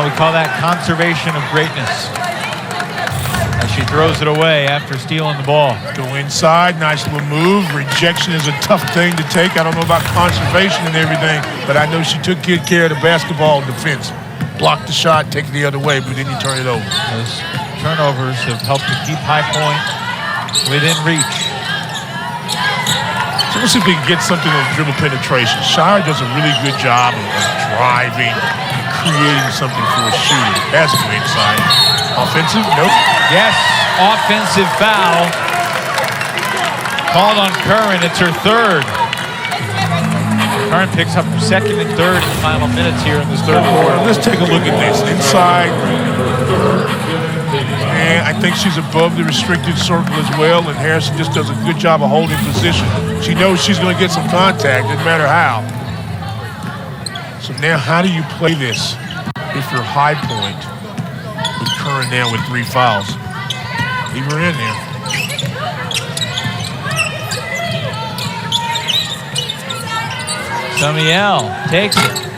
we call that conservation of greatness. She throws it away after stealing the ball. Go inside, nice little move. Rejection is a tough thing to take. I don't know about conservation and everything, but I know she took good care of the basketball defense. Blocked the shot, take it the other way, but then you turn it over. Those turnovers have helped to keep High Point within reach. So let's see if we can get something on dribble penetration. Shire does a really good job of driving and creating something for a shooter. That's go inside. Offensive? Nope. Yes, offensive foul. Called on Curran. It's her 3rd. Curran picks up her 2nd and 3rd in the final minutes here in this 3rd quarter. Let's take a look at this. Inside, I think she's above the restricted circle as well, and Harrison just does a good job of holding position. She knows she's going to get some contact, no matter how. So now how do you play this if you're High Point with Curran now with 3 fouls? Leave her in there. Summiel takes it.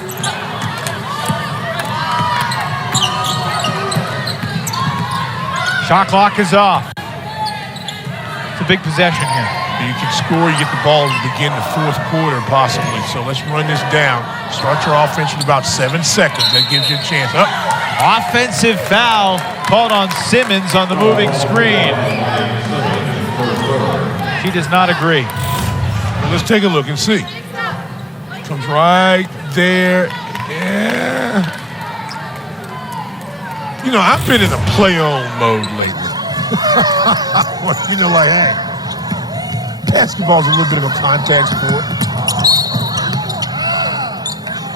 Shot clock is off. It's a big possession here. You can score, you get the ball to begin the 4th quarter possibly. So let's run this down. Start your offense with about 7 seconds. That gives you a chance. Offensive foul called on Simmons on the moving screen. She does not agree. Well, let's take a look and see. Comes right there. Yeah. You know, I've been in a play-on mode lately. Well, you know, like, hey, basketball's a little bit of a contact sport.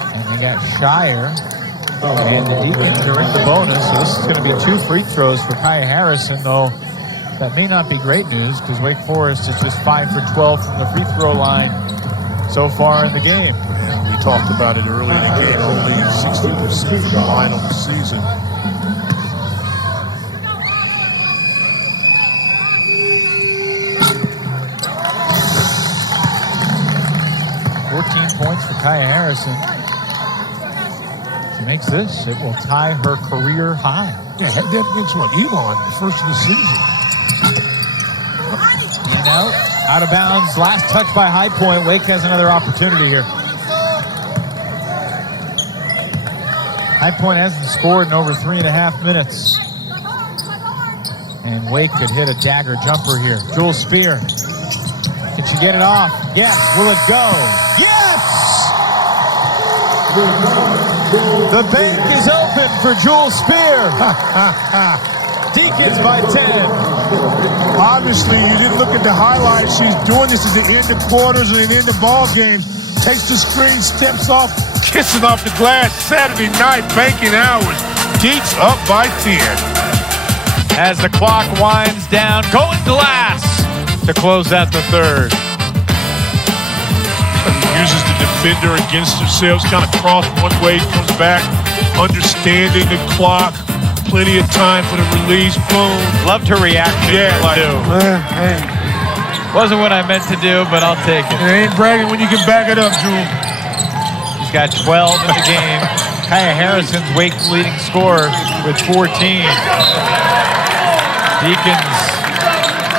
And they got Shire and the Deacons are in the bonus, so this is going to be 2 free throws for Kaia Harrison, though that may not be great news because Wake Forest is just 5 for 12 from the free throw line so far in the game. Yeah, we talked about it earlier in the game, only 60% from the line on the season. 14 points for Kaia Harrison. She makes this, it will tie her career high. Yeah, that makes what? Elon, the first of the season. And out of bounds, last touch by High Point. Wake has another opportunity here. High Point hasn't scored in over 3.5 minutes. And Wake could hit a dagger jumper here. Jewel Spear. Can she get it off? Yes. Will it go? Yes! The bank is open for Jewel Spear. Deacons by 10. Obviously, you didn't look at the highlights. She's doing this at the end of quarters and the end of ball games. Takes the screen, steps off, kissing off the glass. Saturday night banking hours. Deeks up by 10. As the clock winds down, going glass to close out the third. Uses the defender against herself, kind of cross one way, comes back, understanding the clock, plenty of time for the release, boom. Loved her reaction. Yeah, like, hey. Wasn't what I meant to do, but I'll take it. It ain't bragging when you can back it up, Jewel. He's got 12 in the game. Kaia Harrison's Wake's leading scorer with 14. Deacons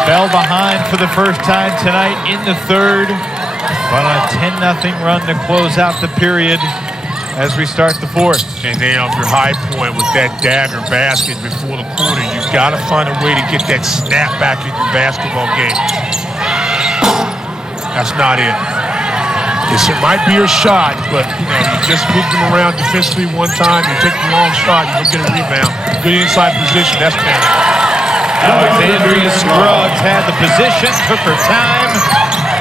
fell behind for the first time tonight in the third, but on a 10-0 run to close out the period as we start the fourth. And now if you're High Point with that dagger basket before the quarter, you've got to find a way to get that snap back in your basketball game. That's not it. Yes, it might be her shot, but you just moved them around defensively one time, you take the long shot, you don't get a rebound. Good inside position, that's bad. Alexandria Scruggs had the position, took her time,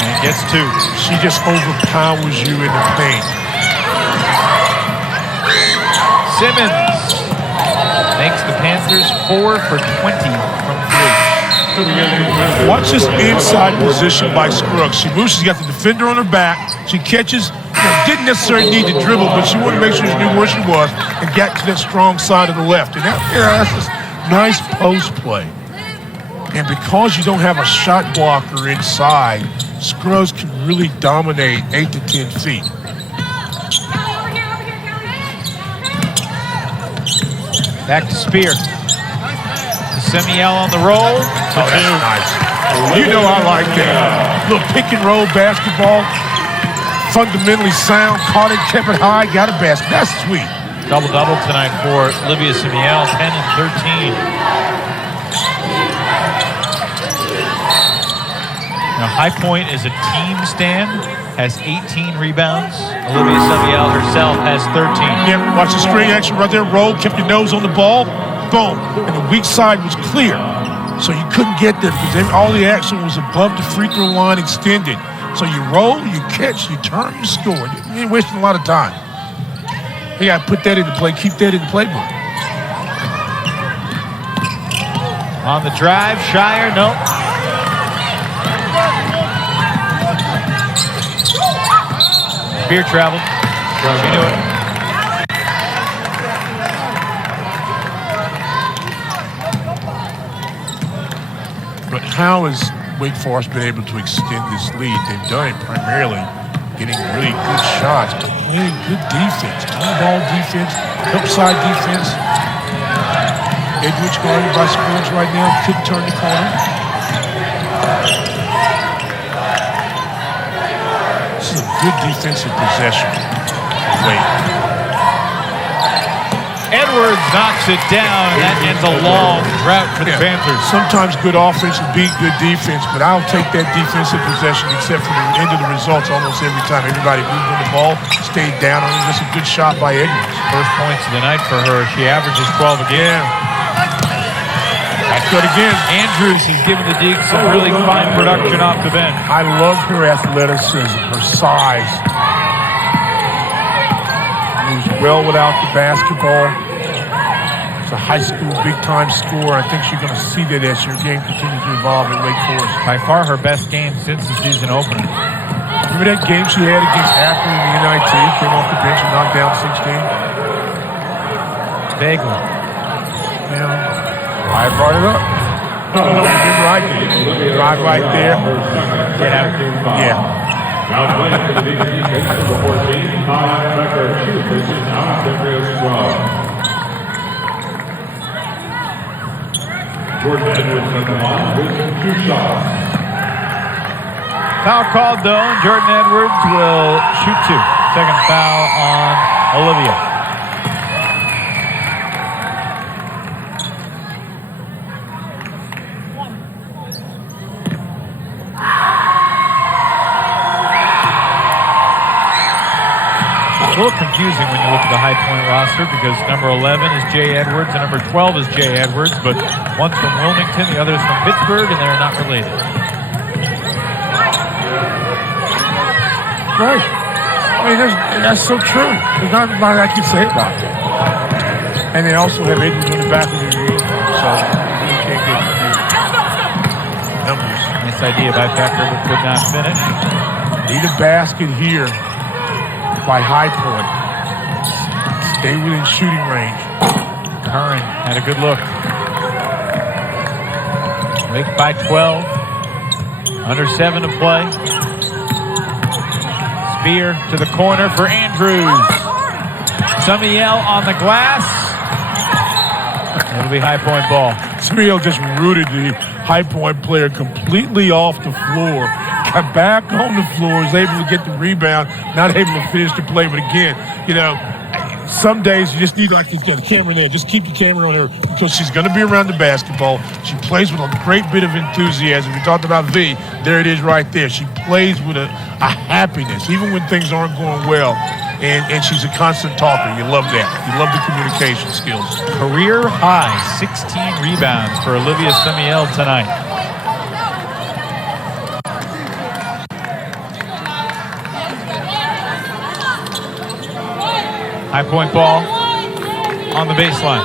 and gets 2. She just overpowers you in the paint. Simmons makes the Panthers 4 for 20 from 3. Watch this inside position by Scruggs. She moves, she's got the defender on her back. She catches, didn't necessarily need to dribble, but she wanted to make sure she knew where she was and got to that strong side of the left. And that's just nice post play. And because you don't have a shot blocker inside, Scruggs can really dominate 8 to 10 feet. Back to Spear. Summiel on the roll. Oh, that's nice. You know I like that. Little pick and roll basketball. Fundamentally sound. Caught it, kept it high, got a basket. That's sweet. Double-double tonight for Olivia Summiel, 10 and 13. Now, High Point is a team stand, has 18 rebounds. Olivia Summiel herself has 13. Yeah, watch the screen action right there. Roll, kept your nose on the ball. Boom. And the weak side was clear. So you couldn't get there because all the action was above the free throw line extended. So you roll, you catch, you turn, you score. You ain't wasting a lot of time. You got to put that into play, keep that in the playbook. On the drive, Shire, no. Spear traveled. She knew it. But how has Wake Forest been able to extend this lead? They've done it primarily getting really good shots, but playing good defense, on-ball defense, upside defense. Edwards guarded by Spurs right now, could turn the corner. This is a good defensive possession. Wait. Edwards knocks it down, and that ends a long drought for the Panthers. Sometimes good offense will beat good defense, but I'll take that defensive possession except for the end of the results almost every time. Everybody moved on the ball, stayed down on it. That's a good shot by Edwards. First points of the night for her. She averages 12 a game. That's good again. Andrews has given the Deeks some really fine production off the bench. I love her athleticism, her size. Moves well without the basketball. It's a high school big-time scorer. I think she's going to see that as her game continues to evolve at Wake Forest. By far her best game since the season opener. Remember that game she had against Akron in the NIT? Came off the bench and knocked down 16? Vaguely. Yeah. I brought it up. Drive right there. Get out. Yeah. Now playing for the Deacons, number 14, linebacker, Jordan Edwards on the line with 2 shots. Foul called though, and Jordan Edwards will shoot 2. Second foul on Olivia. A little confusing when you look at the High Point roster because number 11 is Jay Edwards and number 12 is Jay Edwards, but one's from Wilmington, the other's from Pittsburgh, and they're not related. Right. I mean, that's so true. There's not much I can say about that. And they also have Edwards in the back of their uniform, so you can't get numbers. Nice idea by Becker, but could not finish. Need a basket here by High Point. Stay within shooting range. Curran had a good look. Wake by 12. Under 7 to play. Spear to the corner for Andrews. Summiel on the glass. It'll be High Point ball. Summiel just rooted the High Point player completely off the floor. Got back on the floor, was able to get the rebound, not able to finish the play. But again, you know, some days you just need to get the camera in there. Just keep the camera on her because she's going to be around the basketball. She plays with a great bit of enthusiasm. We talked about V. There it is right there. She plays with a happiness, even when things aren't going well. And she's a constant talker. You love that. You love the communication skills. Career high 16 rebounds for Olivia Summiel tonight. High Point ball on the baseline.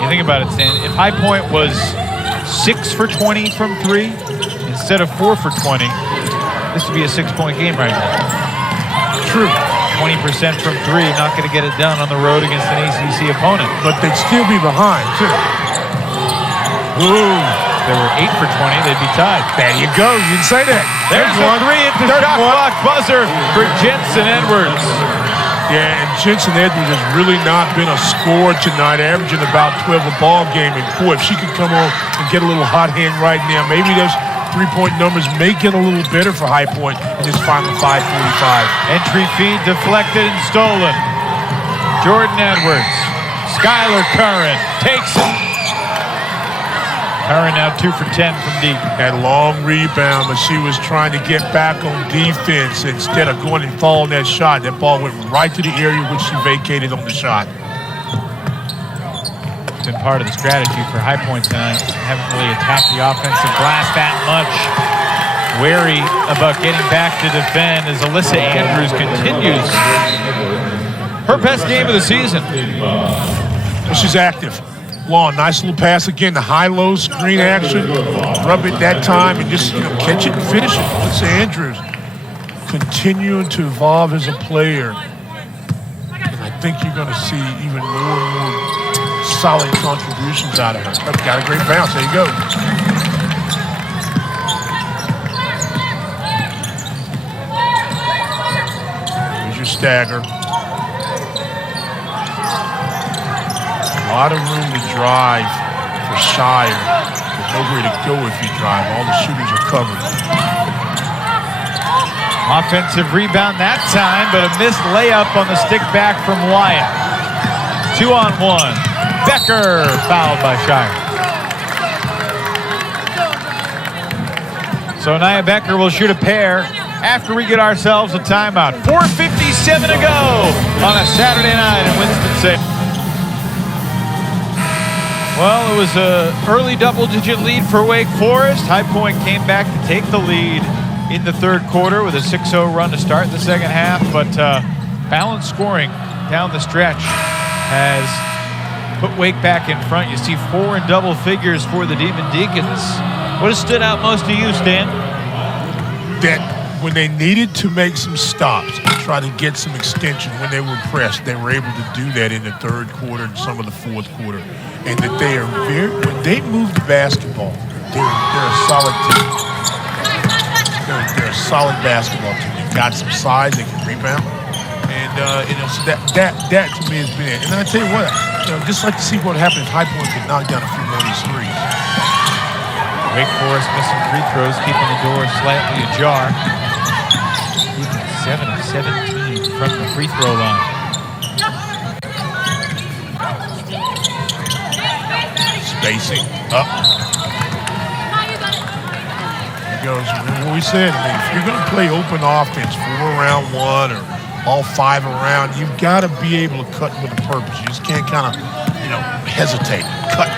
You think about it, Stan. If High Point was 6 for 20 from 3 instead of 4 for 20, this would be a 6-point game right now. True. 20% from 3, not going to get it done on the road against an ACC opponent. But they'd still be behind, too. Ooh. If they were 8 for 20, they'd be tied. There you go. You didn't say that. There's a 3 at the shot clock buzzer for Jensen Edwards. Yeah, and Jensen Edwards has really not been a scorer tonight, averaging about 12 a ball game. And boy, if she could come on and get a little hot hand right now, maybe those 3-point numbers may get a little better for High Point in this final 5:45. Entry feed deflected and stolen. Jordan Edwards. Skylar Curran takes it. Curran now 2 for 10 from deep. That long rebound, but she was trying to get back on defense instead of going and following that shot. That ball went right to the area which she vacated on the shot. It's been part of the strategy for High Point tonight. Haven't really attacked the offensive glass that much. Wary about getting back to defend as Alyssa Andrews continues Her best game of the season. Well, she's active. Long, nice little pass again. The high-low screen action. Rub it that time and just catch it and finish it. Alyssa Andrews continuing to evolve as a player. And I think you're going to see even more and more solid contributions out of her. Oh, got a great bounce. There you go. Here's your stagger. A lot of room to drive for Shire, but nowhere to go if you drive. All the shooters are covered. Offensive rebound that time, but a missed layup on the stick back from Wyatt. 2-on-1. Becker fouled by Shire. So Nia Becker will shoot a pair after we get ourselves a timeout. 4:57 to go on a Saturday night in Winston-Salem. Well, it was an early double-digit lead for Wake Forest. High Point came back to take the lead in the third quarter with a 6-0 run to start the second half, but balanced scoring down the stretch has put Wake back in front. You see 4 in double figures for the Demon Deacons. What has stood out most to you, Stan? That when they needed to make some stops, try to get some extension when they were pressed, they were able to do that in the third quarter and some of the fourth quarter. And that they are when they move the basketball, they're a solid team. They're a solid basketball team. They've got some size, they can rebound. And so that to me has been it. And I tell you what, just like to see what happened if High Point could knock down a few more of these threes. Wake Forest missing free throws, keeping the door slightly ajar. 7 of 17 from the free throw line. Spacing up. Here goes. Remember what we said. I mean, if you're going to play open offense 4 around 1 or all 5 around, you've got to be able to cut with a purpose. You just can't kind of, hesitate. Cut,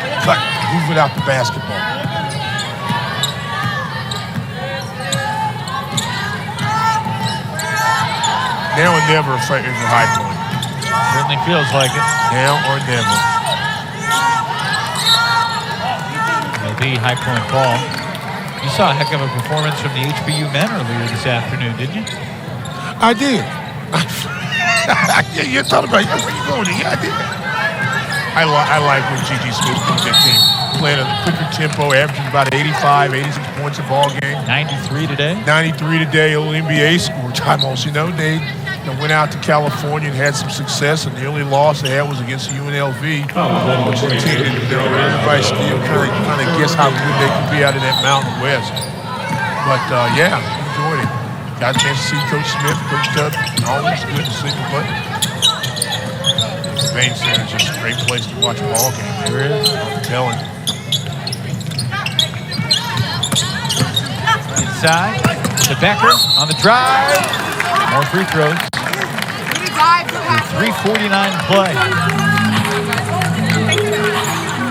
move without the basketball. Now or never is a High Point. Certainly feels like it. Now or never. It'll be High Point ball. You saw a heck of a performance from the HBU men earlier this afternoon, didn't you? I did. You're talking about, where you going? Yeah, I did. I like when Gigi Smith comes that team. Playing a quicker tempo, averaging about 85, 86 points a ball game. 93 today. 93 today, old NBA score time also. They went out to California and had some success, and the only loss they had was against UNLV, which is a team that everybody still kind of guess how good they could be out of that Mountain West. But yeah, enjoyed it. Got a chance to see Coach Smith, Coach Tubb. Always good to see them play. The Main Center is just a great place to watch a ball game. There it is. I'm telling you. Inside to Becker on the drive. More free throws. 3:49 play.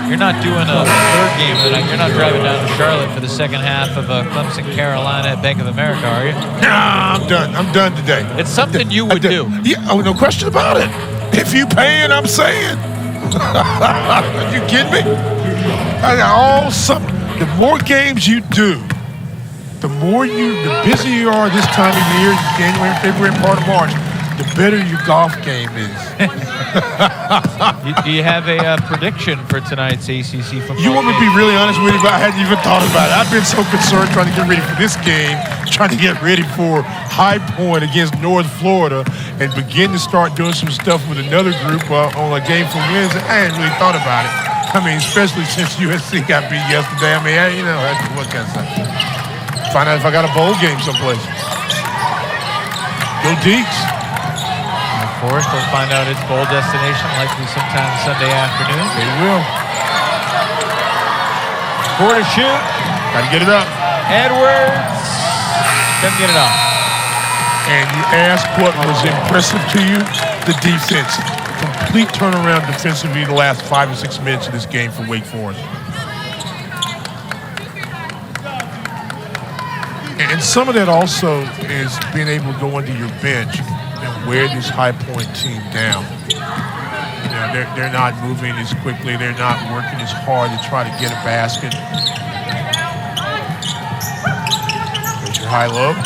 You're not doing a third game tonight. You're not driving down to Charlotte for the second half of Clemson, Carolina at Bank of America, are you? Nah, I'm done. I'm done today. It's something you would do. Yeah, no question about it. If you paying, I'm saying. You kidding me? The more games you do, the busier you are this time of year, January, February, and part of March, the better your golf game is. Do you have a prediction for tonight's ACC football You want me to be really honest with you? I hadn't even thought about it. I've been so concerned trying to get ready for this game, trying to get ready for High Point against North Florida, and begin to start doing some stuff with another group on a game for Wednesday. I hadn't really thought about it. I mean, especially since USC got beat yesterday. I mean, what can I say? Find out if I got a bowl game someplace. Go Deeks. Of course, they'll find out its bowl destination likely sometime Sunday afternoon. They will. 4 to shoot. Got to get it up. Edwards doesn't get it off. And you ask what was impressive to you? The defense. Complete turnaround defensively the last 5 or 6 minutes of this game for Wake Forest. And some of that also is being able to go into your bench and wear this High Point team down. You know, they're not moving as quickly. They're not working as hard to try to get a basket. There's your high-low.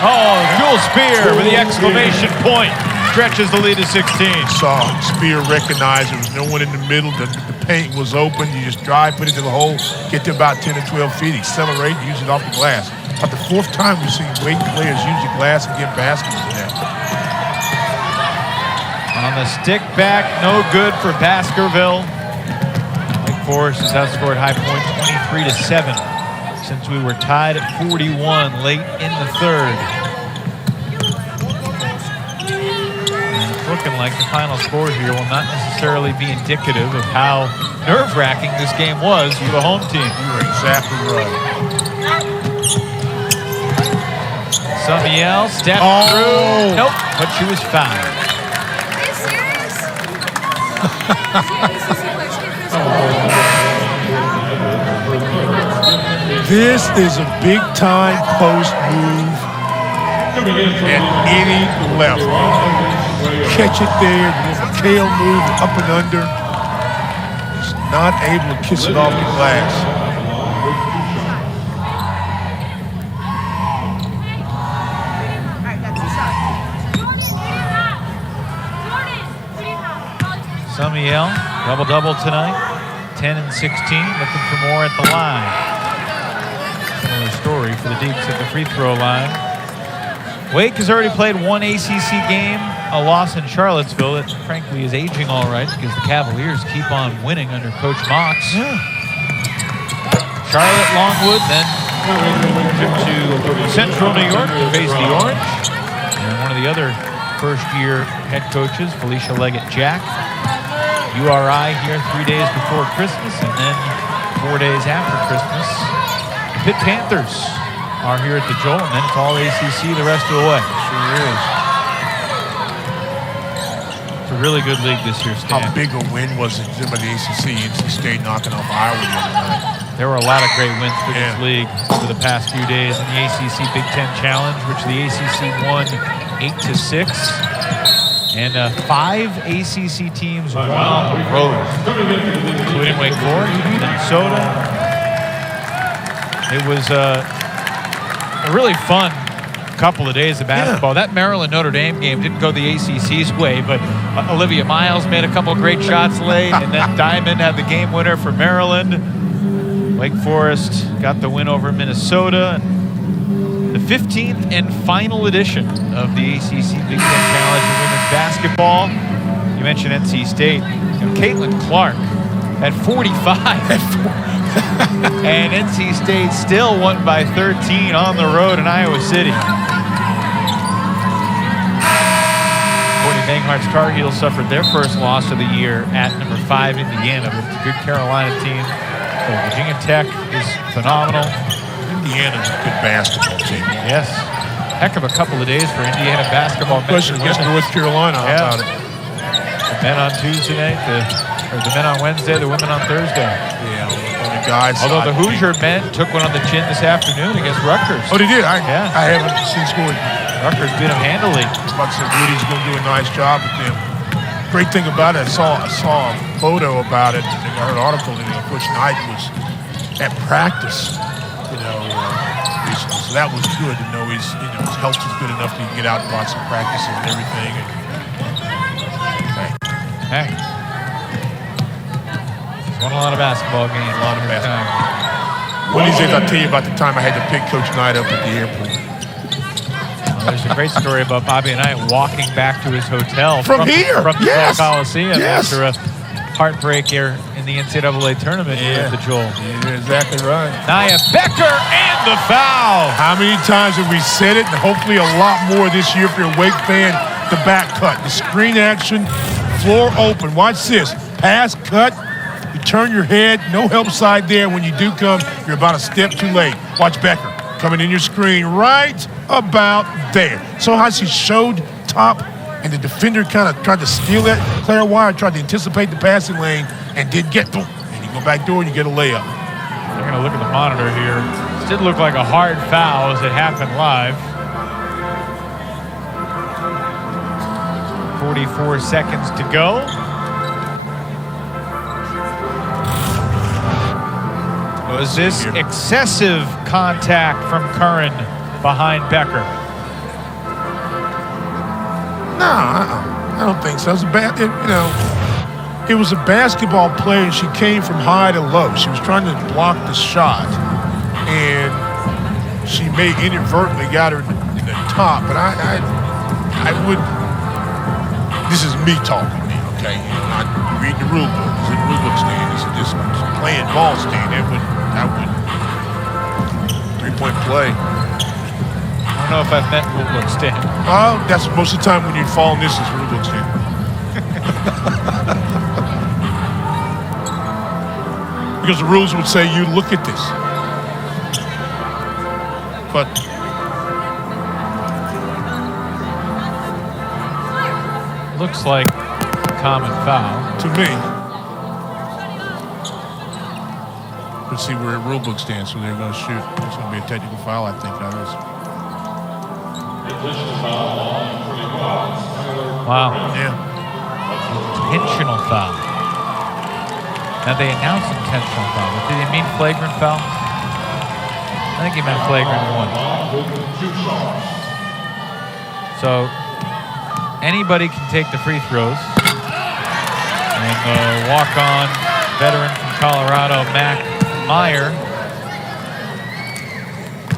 Oh, dual spear with the exclamation point. Stretches the lead to 16. Saw Spear recognize there was no one in the middle. The paint was open. You just drive, put it to the hole, get to about 10 or 12 feet, accelerate, use it off the glass. About the fourth time we've seen Wake players use the glass and get baskets in that. On the stick back, no good for Baskerville. Wake Forest has outscored High Point 23-7 since we were tied at 41 late in the third. Looking like the final score here will not necessarily be indicative of how nerve-wracking this game was for the home team. You were exactly right. Summiel stepped through. Nope, but she was fouled. This is a big-time post move at any level. Catch it there, tail move, up and under. Just not able to kiss it off the glass. Summiel, double-double tonight. 10 and 16, looking for more at the line. Similar story for the Deeks at the free throw line. Wake has already played one ACC game, a loss in Charlottesville that frankly is aging all right because the Cavaliers keep on winning under Coach Mox. Yeah. Charlotte, Longwood, then took to Central New York to face the Orange. And one of the other first-year head coaches, Felicia Leggett-Jack. URI here 3 days before Christmas, and then 4 days after Christmas. The Pitt Panthers are here at the Joel, and then it's all ACC the rest of the way. Sure is. It's a really good league this year, Stan. How big a win was it by the ACC? NC State knocking off Iowa the other night. There were a lot of great wins for this league over the past few days in the ACC Big Ten Challenge, which the ACC won 8-6. And 5 ACC teams won on the road, including Wake Forest, Minnesota. It was a really fun couple of days of basketball. That Maryland-Notre Dame game didn't go the ACC's way, but Olivia Miles made a couple of great shots late, and then Diamond had the game winner for Maryland. Wake Forest got the win over Minnesota. The 15th and final edition of the ACC Big Ten Challenge in women's basketball. You mentioned NC State. Caitlin Clark at 45. And NC State still won by 13 on the road in Iowa City. Courtney Banghart's Tar Heels suffered their first loss of the year at number 5 Indiana, but it's a good Carolina team. So Virginia Tech is phenomenal. Indiana's a good basketball team. Yes. Heck of a couple of days for Indiana basketball. Especially against North Carolina. How about it? The men on Tuesday night, the men on Wednesday, the women on Thursday. Yeah, on the guys. Although the Hoosier men took one on the chin this afternoon against Rutgers. Oh, they did? I haven't seen scoring. Rutgers beat them handily. I was about to say Woody's going to do a nice job with them. Great thing about it, I saw a photo about it. I heard an article that Coach Knight was at practice, recently. So that was good to know his health is good enough to get out and watch some practice and everything. Hey. He's won a lot of basketball games. A lot of basketball. One of these days I'll tell you about the time I had to pick Coach Knight up at the airport. There's a great story about Bobby and I walking back to his hotel from here, from the Coliseum after a heartbreak here in the NCAA tournament here at the Joel. Yeah, you're exactly right. Nia Becker and the foul. How many times have we said it? And hopefully a lot more this year if you're a Wake fan. The back cut, the screen action, floor open. Watch this. Pass, cut. You turn your head. No help side there. When you do come, you're about a step too late. Watch Becker coming in your screen right about there. So how she showed top, and the defender kind of tried to steal that. Claire Wire tried to anticipate the passing lane and did get boom. And you go back door and you get a layup. I'm going to look at the monitor here. Did look like a hard foul as it happened live. 44 seconds to go. Was this excessive contact from Curran behind Becker? No, I don't think so. It was it was a basketball play, and she came from high to low. She was trying to block the shot, and she may inadvertently got her in the top. But I would. This is me talking, okay? I'm not reading the rule book. It's in the rule book stand. It's just playing ball stand. That would 3-point play. I don't know if I've met rule book stand. Oh, that's most of the time when you fall in this is rule book stand. Because the rules would say you look at this. But looks like a common foul. To me. Let's see where rule book stands, so they're going to shoot. It's going to be a technical foul, I think that is. Wow. Yeah. Intentional foul. Now they announced intentional foul, but did they mean flagrant foul? I think he meant flagrant one. So anybody can take the free throws. And the walk-on veteran from Colorado, Mac Meyer,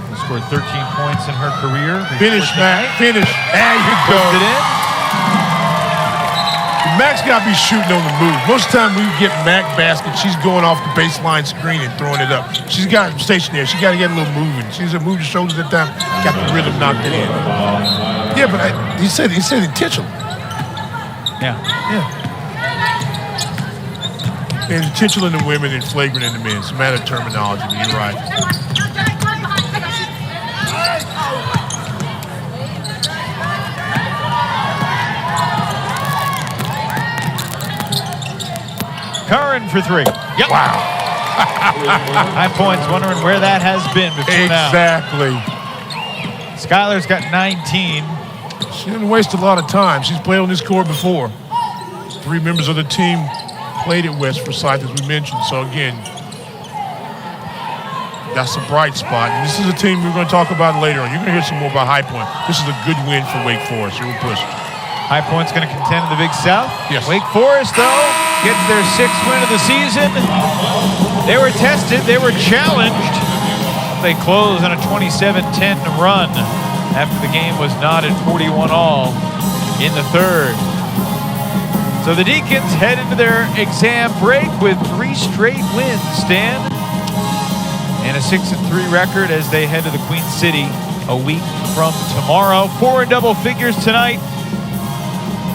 who scored 13 points in her career. Finish, Mac. Finish. There you go. Pushed it in. Mac's got to be shooting on the move. Most of the time we get Mac basket, she's going off the baseline screen and throwing it up. She's got it stationary. She got to get a little moving. She's a move the shoulders at that time. Got the rhythm knocked it in. Yeah, but he said intentional. Yeah. And intentional in the women and flagrant in the men. It's a matter of terminology, but you're right. Curran for three. Yep. Wow. High points, wondering where that has been before now. Exactly. Skylar's got 19. She didn't waste a lot of time. She's played on this court before. 3 members of the team played at West Forsyth, as we mentioned. So, again, that's a bright spot. And this is a team we're going to talk about later on. You're going to hear some more about High Point. This is a good win for Wake Forest. You're push. High Point's going to contend in the Big South. Yes. Wake Forest, though, gets their 6th win of the season. They were tested. They were challenged. They closed on a 27-10 run after the game was knotted 41-all in the 3rd. So the Deacons head into their exam break with 3 straight wins, Stan, and a 6-3 record as they head to the Queen City a week from tomorrow. 4 in double figures tonight.